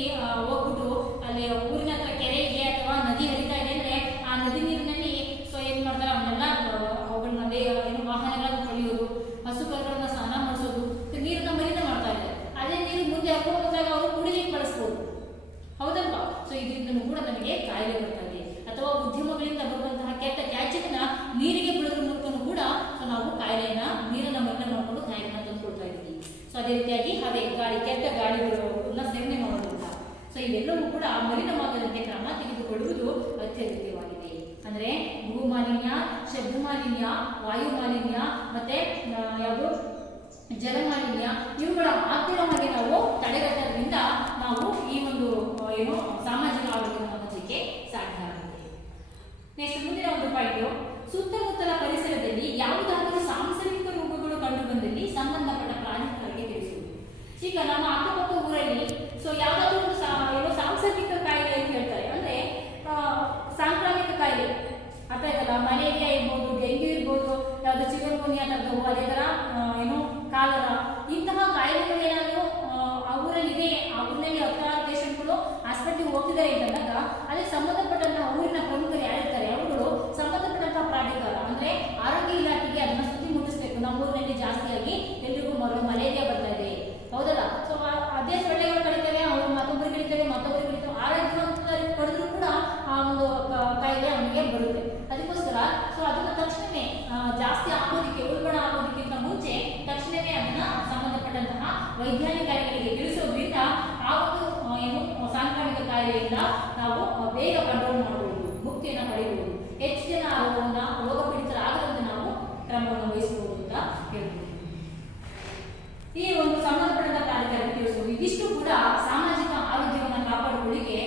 ಹೋಗ್ಬಿಟ್ಟು ಅಲ್ಲಿ ಊರಿನ ಹತ್ರ ಕೆರೆ ಇದೆ ಅಥವಾ ನದಿ ಹರಿತಾ ಇದೆ ಅಂದ್ರೆ ಆ ನದಿ ನೀರಿನಲ್ಲಿ ಸೊ ಏನ್ ಮಾಡ್ತಾರೆ, ಅವನ್ನೆಲ್ಲ ಅವುಗಳನ್ನ ಏನು ವಾಹನಗಳನ್ನು ತೊಳೆಯೋದು, ಹಸುಕರುಗಳನ್ನ ಸ್ನಾನ ಮಾಡಿಸೋದು, ನೀರನ್ನ ಮಲಿನ ಮಾಡ್ತಾ ಇದ್ದಾರೆ. ಅದೇ ನೀರು ಮುಂದೆ ಹರ್ಕೊಂಡು ಹೋದಾಗ ಅವರು ಕುಡಿಲಿಕ್ಕೆ ಬಳಸ್ಬೋದು, ಹೌದಲ್ವಾ. ಸೊ ಇದರಿಂದಲೂ ಕೂಡ ನಮಗೆ ಕಾಯಿಲೆ ಬರ್ತಾ ಇದೆ. ಅಥವಾ ಉದ್ಯಮಗಳಿಂದ ಬರುವಂತಹ ಕೆಟ್ಟ ತ್ಯಾಜ್ಯವನ್ನ ನೀರಿಗೆ ಬಿಡೋದ್ರ ಮೂಲಕನೂ ಕೂಡ ಸೊ ನಾವು ಕಾಯಿಲೆಯನ್ನ ನೀರನ್ನ ಮಲಿನ ಮಾಡಿಕೊಂಡು ಕಾಯಿಲೆನ ತಂದುಕೊಳ್ತಾ ಇದ್ದೀವಿ. ಸೊ ಅದೇ ರೀತಿಯಾಗಿ ಹವೆ, ಗಾಳಿ, ಕೆಟ್ಟ ಗಾಳಿಗಳನ್ನ ಸೇವನೆ ಮಾಡೋದ್ರಿಂದ ಸೊ ಇವೆಲ್ಲವೂ ಕೂಡ ಮಲಿನವಾಗದಂತೆ ಕ್ರಮ ತೆಗೆದುಕೊಳ್ಳುವುದು ಅತ್ಯಗತ್ಯವಾಗಿದೆ. ಅಂದ್ರೆ ಭೂ ಮಾಲಿನ್ಯ, ಶಬ್ದ ಮಾಲಿನ್ಯ, ವಾಯು ಮಾಲಿನ್ಯ ಮತ್ತೆ ಯಾವುದು ಜಲ ಮಾಲಿನ್ಯ, ಇವುಗಳ ಆಗ್ತಿರೋ ಹಾಗೆ ನಾವು ತಡೆಗಟ್ಟೋದ್ರಿಂದ ನಾವು ಈ ಒಂದು ಏನು ಸಾಮಾಜಿಕ ಆರೋಗ್ಯವನ್ನು ಹೊಂದಲಿಕ್ಕೆ ಸಾಧ್ಯ ಆಗುತ್ತೆ. ನೆಕ್ಸ್ಟ್ ಮುಂದಿನ ಒಂದು ಪಾಯಿಂಟ್, ಸುತ್ತಮುತ್ತಲ ಪರಿಸರದಲ್ಲಿ ಯಾವುದಾದರೂ ಸಾಂಸಾರಿಕ ರೋಗಗಳು ಕಂಡು ಬಂದಲ್ಲಿ ಸಂಬಂಧಪಟ್ಟ ಪ್ರಾಧಿಕಾರಕ್ಕೆ ತಿಳಿಸುವುದು. ಈಗ ನಮ್ಮ ಅಕ್ಕಪಕ್ಕ ಊರಲ್ಲಿ ಸೊ ಯಾವುದಾದ್ರೂ ಒಂದು ಸಾಂಸಾರಿಕ ಕಾಯಿಲೆ ಅಂತ ಹೇಳ್ತಾರೆ, ಅಂದ್ರೆ ಸಾಂಕ್ರಾಮಿಕ ಕಾಯಿಲೆ ಅರ್ಥ ಆಯ್ತಲ್ಲ, ಮಲೇರಿಯಾ ಇರ್ಬೋದು, ಡೆಂಗ್ಯೂ ಇರ್ಬೋದು, ಯಾವುದು ಚಿಕನ್ಗುನ್ಯಾ ತರದವು, ಅದೇ ತರ ಏನು ಕಾಲರ, ಇಂತಹ ಕಾಯಿಲೆಗಳು ಏನಾದ್ರು ಆ ಊರಲ್ಲಿ ಇದೆ, ಆ ಊರಿನಲ್ಲಿ 16 ಪೇಷಂಟ್ಗಳು ಆಸ್ಪತ್ರೆಗೆ ಹೋಗ್ತಿದ್ದಾರೆ ಅಂತಂದಾಗ ಅದಕ್ಕೆ ಸಂಬಂಧಪಟ್ಟಂತಹ ಊರಿನ ಪ್ರಮುಖರು ಯಾರಿರ್ತಾರೆ ಅವರುಗಳು ಸಂಬಂಧಪಟ್ಟಂತಹ ಪ್ರಾಧಿಕಾರ ಅಂದ್ರೆ ಆರೋಗ್ಯ ಇಲಾಖೆಗೆ ಅದನ್ನ ಸುದ್ದಿ ಮುಟ್ಟಿಸ್ಬೇಕು. ನಮ್ಮ ಊರಿನಲ್ಲಿ ಜಾಸ್ತಿಯಾಗಿ ಎಲ್ರಿಗೂ ಮಲೇರಿಯಾ ಬರ್ತಾ ಇದೆ, ಹೌದಲ್ಲ. ಸೊ ಅದೇ ಸೊಳ್ಳೆಗಳು ಕಡಿತವೆ, ಅವ್ರು ಮತ್ತೊಬ್ಬರು ಕಡಿತವೆ, ಆರೋಗ್ಯವಂತರು ಪಡೆದ್ರು ಕೂಡ ಆ ಒಂದು ಕಾಯಿಲೆ ಅವನಿಗೆ ಬರುತ್ತೆ. ಅದಕ್ಕೋಸ್ಕರ ಸೊ ಅದನ್ನ ತಕ್ಷಣವೇ ಜಾಸ್ತಿ ಆಗೋದಕ್ಕೆ, ಉಲ್ಬಣ ಆಗೋದಕ್ಕಿಂತ ಮುಂಚೆ ತಕ್ಷಣವೇ ಅದನ್ನ ಸಂಬಂಧಪಟ್ಟಂತಹ ವೈಜ್ಞಾನಿಕರಿಗೆ ತಿಳಿಸೋದ್ರಿಂದ ಆ ಒಂದು ಏನು ಸಾಂಕ್ರಾಮಿಕ ಕಾಯಿಲೆಯಿಂದ ನಾವು ಬೇಗ ಕಂಟ್ರೋಲ್ ಮಾಡಬಹುದು, ಮುಕ್ತಿಯನ್ನು ಪಡೆಯಬಹುದು, ಹೆಚ್ಚು ಜನ ರೋಗ ಪೀಡಿತರಾಗದಂತೆ ನಾವು ಕ್ರಮವನ್ನು ವಹಿಸಬಹುದು ಅಂತ ಹೇಳ್ಬೋದು. ಈ ಒಂದು ಸಂಬಂಧಪಟ್ಟಂತ ಪ್ರಾಧಿಕಾರಕ್ಕೆ ತಿಳಿಸುವುದು, ಇದಿಷ್ಟು ಕೂಡ ಸಾಮಾಜಿಕ ಆರೋಗ್ಯವನ್ನು ಕಾಪಾಡಿಕೊಳ್ಳಿಕ್ಕೆ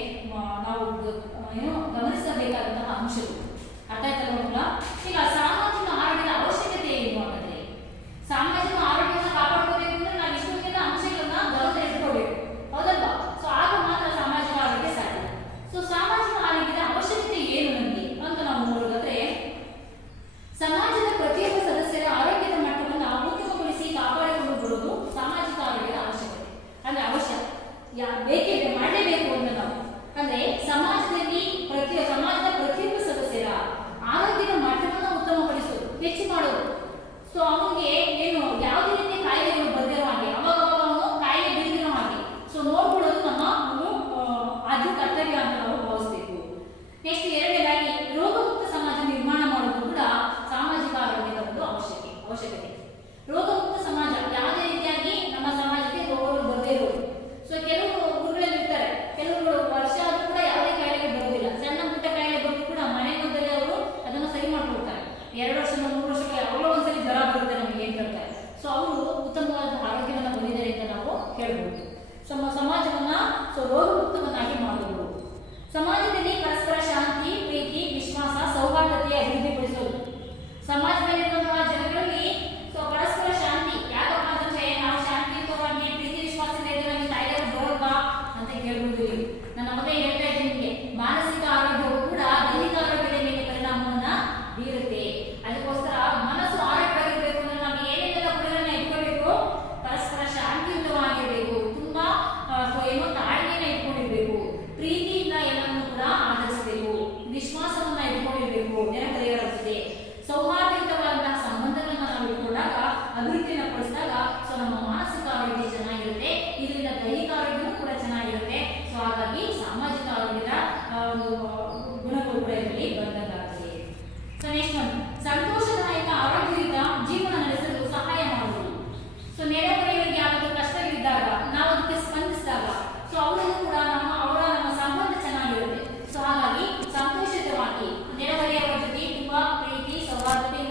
ನಾವು ಏನು ಗಮನಿಸಬೇಕಾದಂತಹ ಅಂಶಗಳು. ಅರ್ಥ ಆಯ್ತಲ್ಲ? ಈಗ ಸಾಮಾಜಿಕ ಆರೋಗ್ಯದ ಅವಶ್ಯಕತೆ ಏನು ಅನ್ನೋದ್ರೆ, ಸಾಮಾಜಿಕ ಆರೋಗ್ಯವನ್ನು ಕಾಪಾಡ್ಕೋಬೇಕು ಅಂದ್ರೆ ನಾವು ಇಷ್ಟೊಂದೆಲ್ಲ ಅಂಶಗಳನ್ನ ಗಮನ ಇಟ್ಕೋಬೇಕು, ಹೌದಲ್ವಾ. ಸೊ ಆಗ ಮಾತ್ರ ಸಾಮಾಜಿಕ ಆರೋಗ್ಯ ಸಾಧ್ಯ. ಸೊ ಸಾಮಾಜಿಕ ಆರೋಗ್ಯದ ಅವಶ್ಯಕತೆ ಏನು ನಮಗೆ ಅಂತ ನಾವು ನೋಡೋದಾದ್ರೆ, ರೋಗಮುಕ್ತ ಸಮಾಜ ಯಾವುದೇ ರೀತಿಯಾಗಿ ನಮ್ಮ ಸಮಾಜಕ್ಕೆ ರೋಗಗಳು ಬರದೇ ಇರೋದು. ಸೊ ಕೆಲವು ಊರುಗಳಲ್ಲಿ ಇರ್ತಾರೆ, ಕೆಲವರು ವರ್ಷ ಆದ್ರೂ ಕೂಡ ಯಾವುದೇ ಕಾಯಿಲೆಗೆ ಬರೋದಿಲ್ಲ. ಸಣ್ಣ ಪುಟ್ಟ ಕಾಯಿಲೆ ಬಂದು ಕೂಡ ಮನೆ ಮದ್ದಲ್ಲೇ ಅವರು ಅದನ್ನು ಸರಿ ಮಾಡ್ಕೊಳ್ತಾರೆ. 2 ವರ್ಷ 3 ವರ್ಷಕ್ಕೆ ಯಾವಾಗಲೋ ಒಂದ್ಸಲಿ ಜ್ವರ ಬರುತ್ತೆ ನಮಗೆ ಏನ್ ಹೇಳ್ತಾರೆ. ಸೊ ಅವರು ಉತ್ತಮವಾದ ಆರೋಗ್ಯವನ್ನು ಹೊಂದಿದ್ದಾರೆ ಅಂತ ನಾವು ಹೇಳ್ಬೋದು. ಸಮಾಜವನ್ನ ರೋಗಮುಕ್ತವನ್ನಾಗಿ ಮಾಡಬಹುದು. ಸಮಾಜದಲ್ಲಿ ಪರಸ್ಪರ ಶಾಂತಿ, ಪ್ರೀತಿ, ವಿಶ್ವಾಸ, ಸೌಹಾರ್ದತೆ ಅಭಿವೃದ್ಧಿಪಡಿಸೋದು. ಸಮಾಜದಲ್ಲಿರುವಂತಹ ಜನಗಳಲ್ಲಿ ಪರಸ್ಪರ ಶಾಂತಿ, ಯಾಕಪ್ಪ ಅಂತಂದ್ರೆ ನಾವು ಶಾಂತಿಯುತವಾಗಿ ಪ್ರೀತಿ ವಿಶ್ವಾಸದಿಂದ ಇದ್ರೆ ನಮಗೆ ಕಾಯಿಲೆ ಬರೋಲ್ವಾ ಅಂತ ಕೇಳ್ಬೋದು. ನಾನು ಮೊದಲೇ ಹೇಳ್ತಾ ಇದ್ದೀನಿ ನಿಮಗೆ, ಮಾನಸಿಕ ಆರೋಗ್ಯವು ಕೂಡ ದೈಹಿಕ ಆರೋಗ್ಯದ ಮೇಲೆ ಪರಿಣಾಮವನ್ನ ಬೀರುತ್ತೆ. ಅದಕ್ಕೋಸ್ಕರ ಮನಸ್ಸು ಆರೋಗ್ಯವಾಗಿರ್ಬೇಕು ಅಂದ್ರೆ ನಾವು ಏನೇನೆಲ್ಲ ಗುಣಗಳನ್ನ ಇಟ್ಕೊಳ್ಬೇಕು, ಪರಸ್ಪರ ಶಾಂತಿಯುತವಾಗಿರ್ಬೇಕು, ತುಂಬಾ ತಾಳ್ಮೆಯನ್ನ ಇಟ್ಕೊಂಡಿರ್ಬೇಕು, ಪ್ರೀತಿಯಿಂದ ಎಲ್ಲವನ್ನು ಕೂಡ ಆಧರಿಸಬೇಕು, ವಿಶ್ವಾಸವನ್ನ ಇಟ್ಕೊಂಡಿರ್ಬೇಕು ನೆರೆಹೊರೆಯವರ ಜೊತೆ, ಸೌಹಾರ್ದಯುತವಾದಂತಹ ಸಂಬಂಧಗಳನ್ನ ನಾವು ಇಟ್ಕೊಂಡಾಗ, ಅಭಿವೃದ್ಧಿಯನ್ನು ಪಡಿಸಿದಾಗ ನಮ್ಮ ಮಾನಸಿಕ ಆರೋಗ್ಯ ಚೆನ್ನಾಗಿರುತ್ತೆ, ಇದರಿಂದ ದೈಹಿಕ ಆರೋಗ್ಯವೂ ಕೂಡ ಚೆನ್ನಾಗಿರುತ್ತೆ. ಸೊ ಹಾಗಾಗಿ ಸಾಮಾಜಿಕ ಆರೋಗ್ಯದ ಗುಣಗಳು ಕೂಡ ಇದರಲ್ಲಿ ಬಂದಂತಾಗುತ್ತೆ. ಸೊ ನೆಕ್ಸ್ಟ್ ಒಂದು ಸಂತೋಷದಾಯಕ ಆರೋಗ್ಯದಿಂದ ಜೀವನ ನಡೆಸಲು ಸಹಾಯ ಮಾಡುವುದು. ಸೊ ನೆರೆಹೊರೆಯವರಿಗೆ ಯಾವುದು ಕಷ್ಟವಿದ್ದಾಗ ನಾವು ಅದಕ್ಕೆ ಸ್ಪಂದಿಸಿದಾಗ ಸೊ ಅವರನ್ನು ಕೂಡ ನಮ್ಮ ಸಂಬಂಧ ಚೆನ್ನಾಗಿರುತ್ತೆ. ಸೊ ಹಾಗಾಗಿ ಸಂತೋಷಿತವಾಗಿ ನೆರೆಹೊರೆಯವರ ಜೊತೆ ತುಂಬಾ ಪ್ರೀತಿ ಸೌಹಾರ್ದತೆಯಿಂದ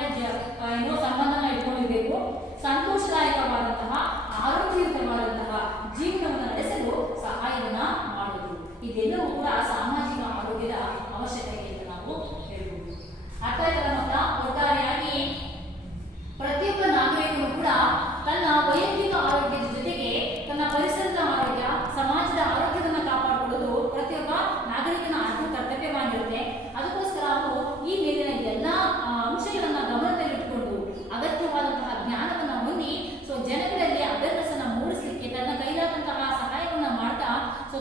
ಸಂಬಂಧನ ಇಟ್ಕೊಂಡಿರಬೇಕು. ಸಂತೋಷದಾಯಕವಾದಂತಹ ಆರೋಗ್ಯಯುತವಾದಂತಹ ಜೀವನವನ್ನು ನಡೆಸಲು ಸಹಾಯವನ್ನ ಮಾಡುವುದು. ಇದೆಲ್ಲವೂ ಕೂಡ ಸಾಮಾಜಿಕ ಆರೋಗ್ಯದ ಅವಶ್ಯಕತೆ ಅಂತ ನಾವು ಹೇಳ್ಬೋದು. ಅರ್ಥ ಆಯ್ತಲ್ಲ ಮಕ್ಕಳ? ಒಟ್ಟಾರೆಯಾಗಿ ಪ್ರತಿಯೊಬ್ಬ ನಾಗರಿಕನು ಕೂಡ ತನ್ನ ವೈಯಕ್ತಿಕ ಆರೋಗ್ಯದ ಜೊತೆಗೆ ತನ್ನ ಪರಿಸರದ ಆರೋಗ್ಯ, ಸಮಾಜದ ಆರೋಗ್ಯವನ್ನು ಕಾಪಾಡಿಕೊಳ್ಳುವುದು ಪ್ರತಿಯೊಬ್ಬ ನಾಗರಿಕನ ಆದ್ಯ ಕರ್ತವ್ಯವಾಗಿರುತ್ತೆ. ಅದಕ್ಕೋಸ್ಕರ ಅವರು ಈ ಮೇಲಿನ ಎಲ್ಲ ಅಂಶಗಳನ್ನ ಗಮನದಲ್ಲಿಟ್ಟುಕೊಂಡು ಅಗತ್ಯವಾದಂತಹ ಜ್ಞಾನವನ್ನು ಹೊಂದಿ ಜನಗಳಲ್ಲಿ ಅವೇರ್ನೆಸ್ ಮೂಡಿಸಲಿಕ್ಕೆ ತನ್ನ ಕೈಲಾದಂತಹ ಸಹಾಯವನ್ನ ಮಾಡ್ತಾ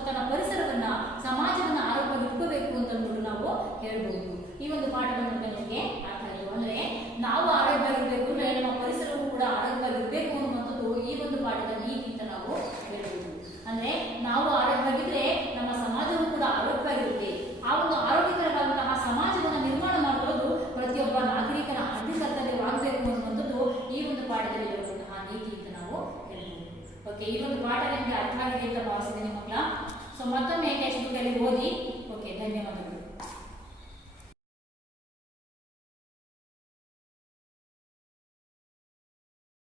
ತನ್ನ ಪರಿಸರವನ್ನ ಸಮಾಜವನ್ನ ಆರೋಗ್ಯವಾಗಿ ಇಟ್ಕೋಬೇಕು ಅಂತ ಅಂದ್ಬಿಟ್ಟು ನಾವು ಹೇಳ್ಬಹುದು. ಈ ಒಂದು ಪಾಠದ ಮೂಲಕ ನಮಗೆ ಅರ್ಥ ಆಯಿತು. ಅಂದ್ರೆ ನಾವು ಆರೋಗ್ಯವಾಗಿರ್ಬೇಕು ಅಂದ್ರೆ ನಮ್ಮ ಪರಿಸರವೂ ಕೂಡ ಆರೋಗ್ಯವಾಗಿರ್ಬೇಕು ಅನ್ನುವಂಥದ್ದು ಈ ಒಂದು ಪಾಠದ ನೀತಿ ಅಂತ ನಾವು ಹೇಳ್ಬೋದು. ಅಂದ್ರೆ ನಾವು ಆರೋಗ್ಯವಾಗಿದ್ರೆ ನಮ್ಮ ಸಮಾಜವೂ ಕೂಡ ಆರೋಗ್ಯವಾಗಿರುತ್ತೆ. ಆ ಒಂದು ಆರೋಗ್ಯಕರವಾದಂತಹ ಸಮಾಜವನ್ನು ನಿರ್ಮಾಣ ಮಾಡುವುದು ಪ್ರತಿಯೊಬ್ಬ ನಾಗರಿಕನ ಆದ್ಯ ಕರ್ತವ್ಯವಾಗಬೇಕು ಅನ್ನುವಂಥದ್ದು ಈ ಒಂದು ಪಾಠದಲ್ಲಿ ಇರುವಂತಹ ನೀತಿ ಅಂತ ನಾವು ಹೇಳ್ಬೋದು. ಓಕೆ, ಈ ಒಂದು ಪಾಠ ನಿಮಗೆ ಅರ್ಥ ಆಗಿದೆ ಅಂತ ಭಾವಿಸಿದ್ದೀನಿ ಮಕ್ಕಳ. ಸೊ ಮತ್ತೊಮ್ಮೆ ಟೆಕ್ಸ್ಟ್ ಬುಕ್ ಅಲ್ಲಿ ಓದಿ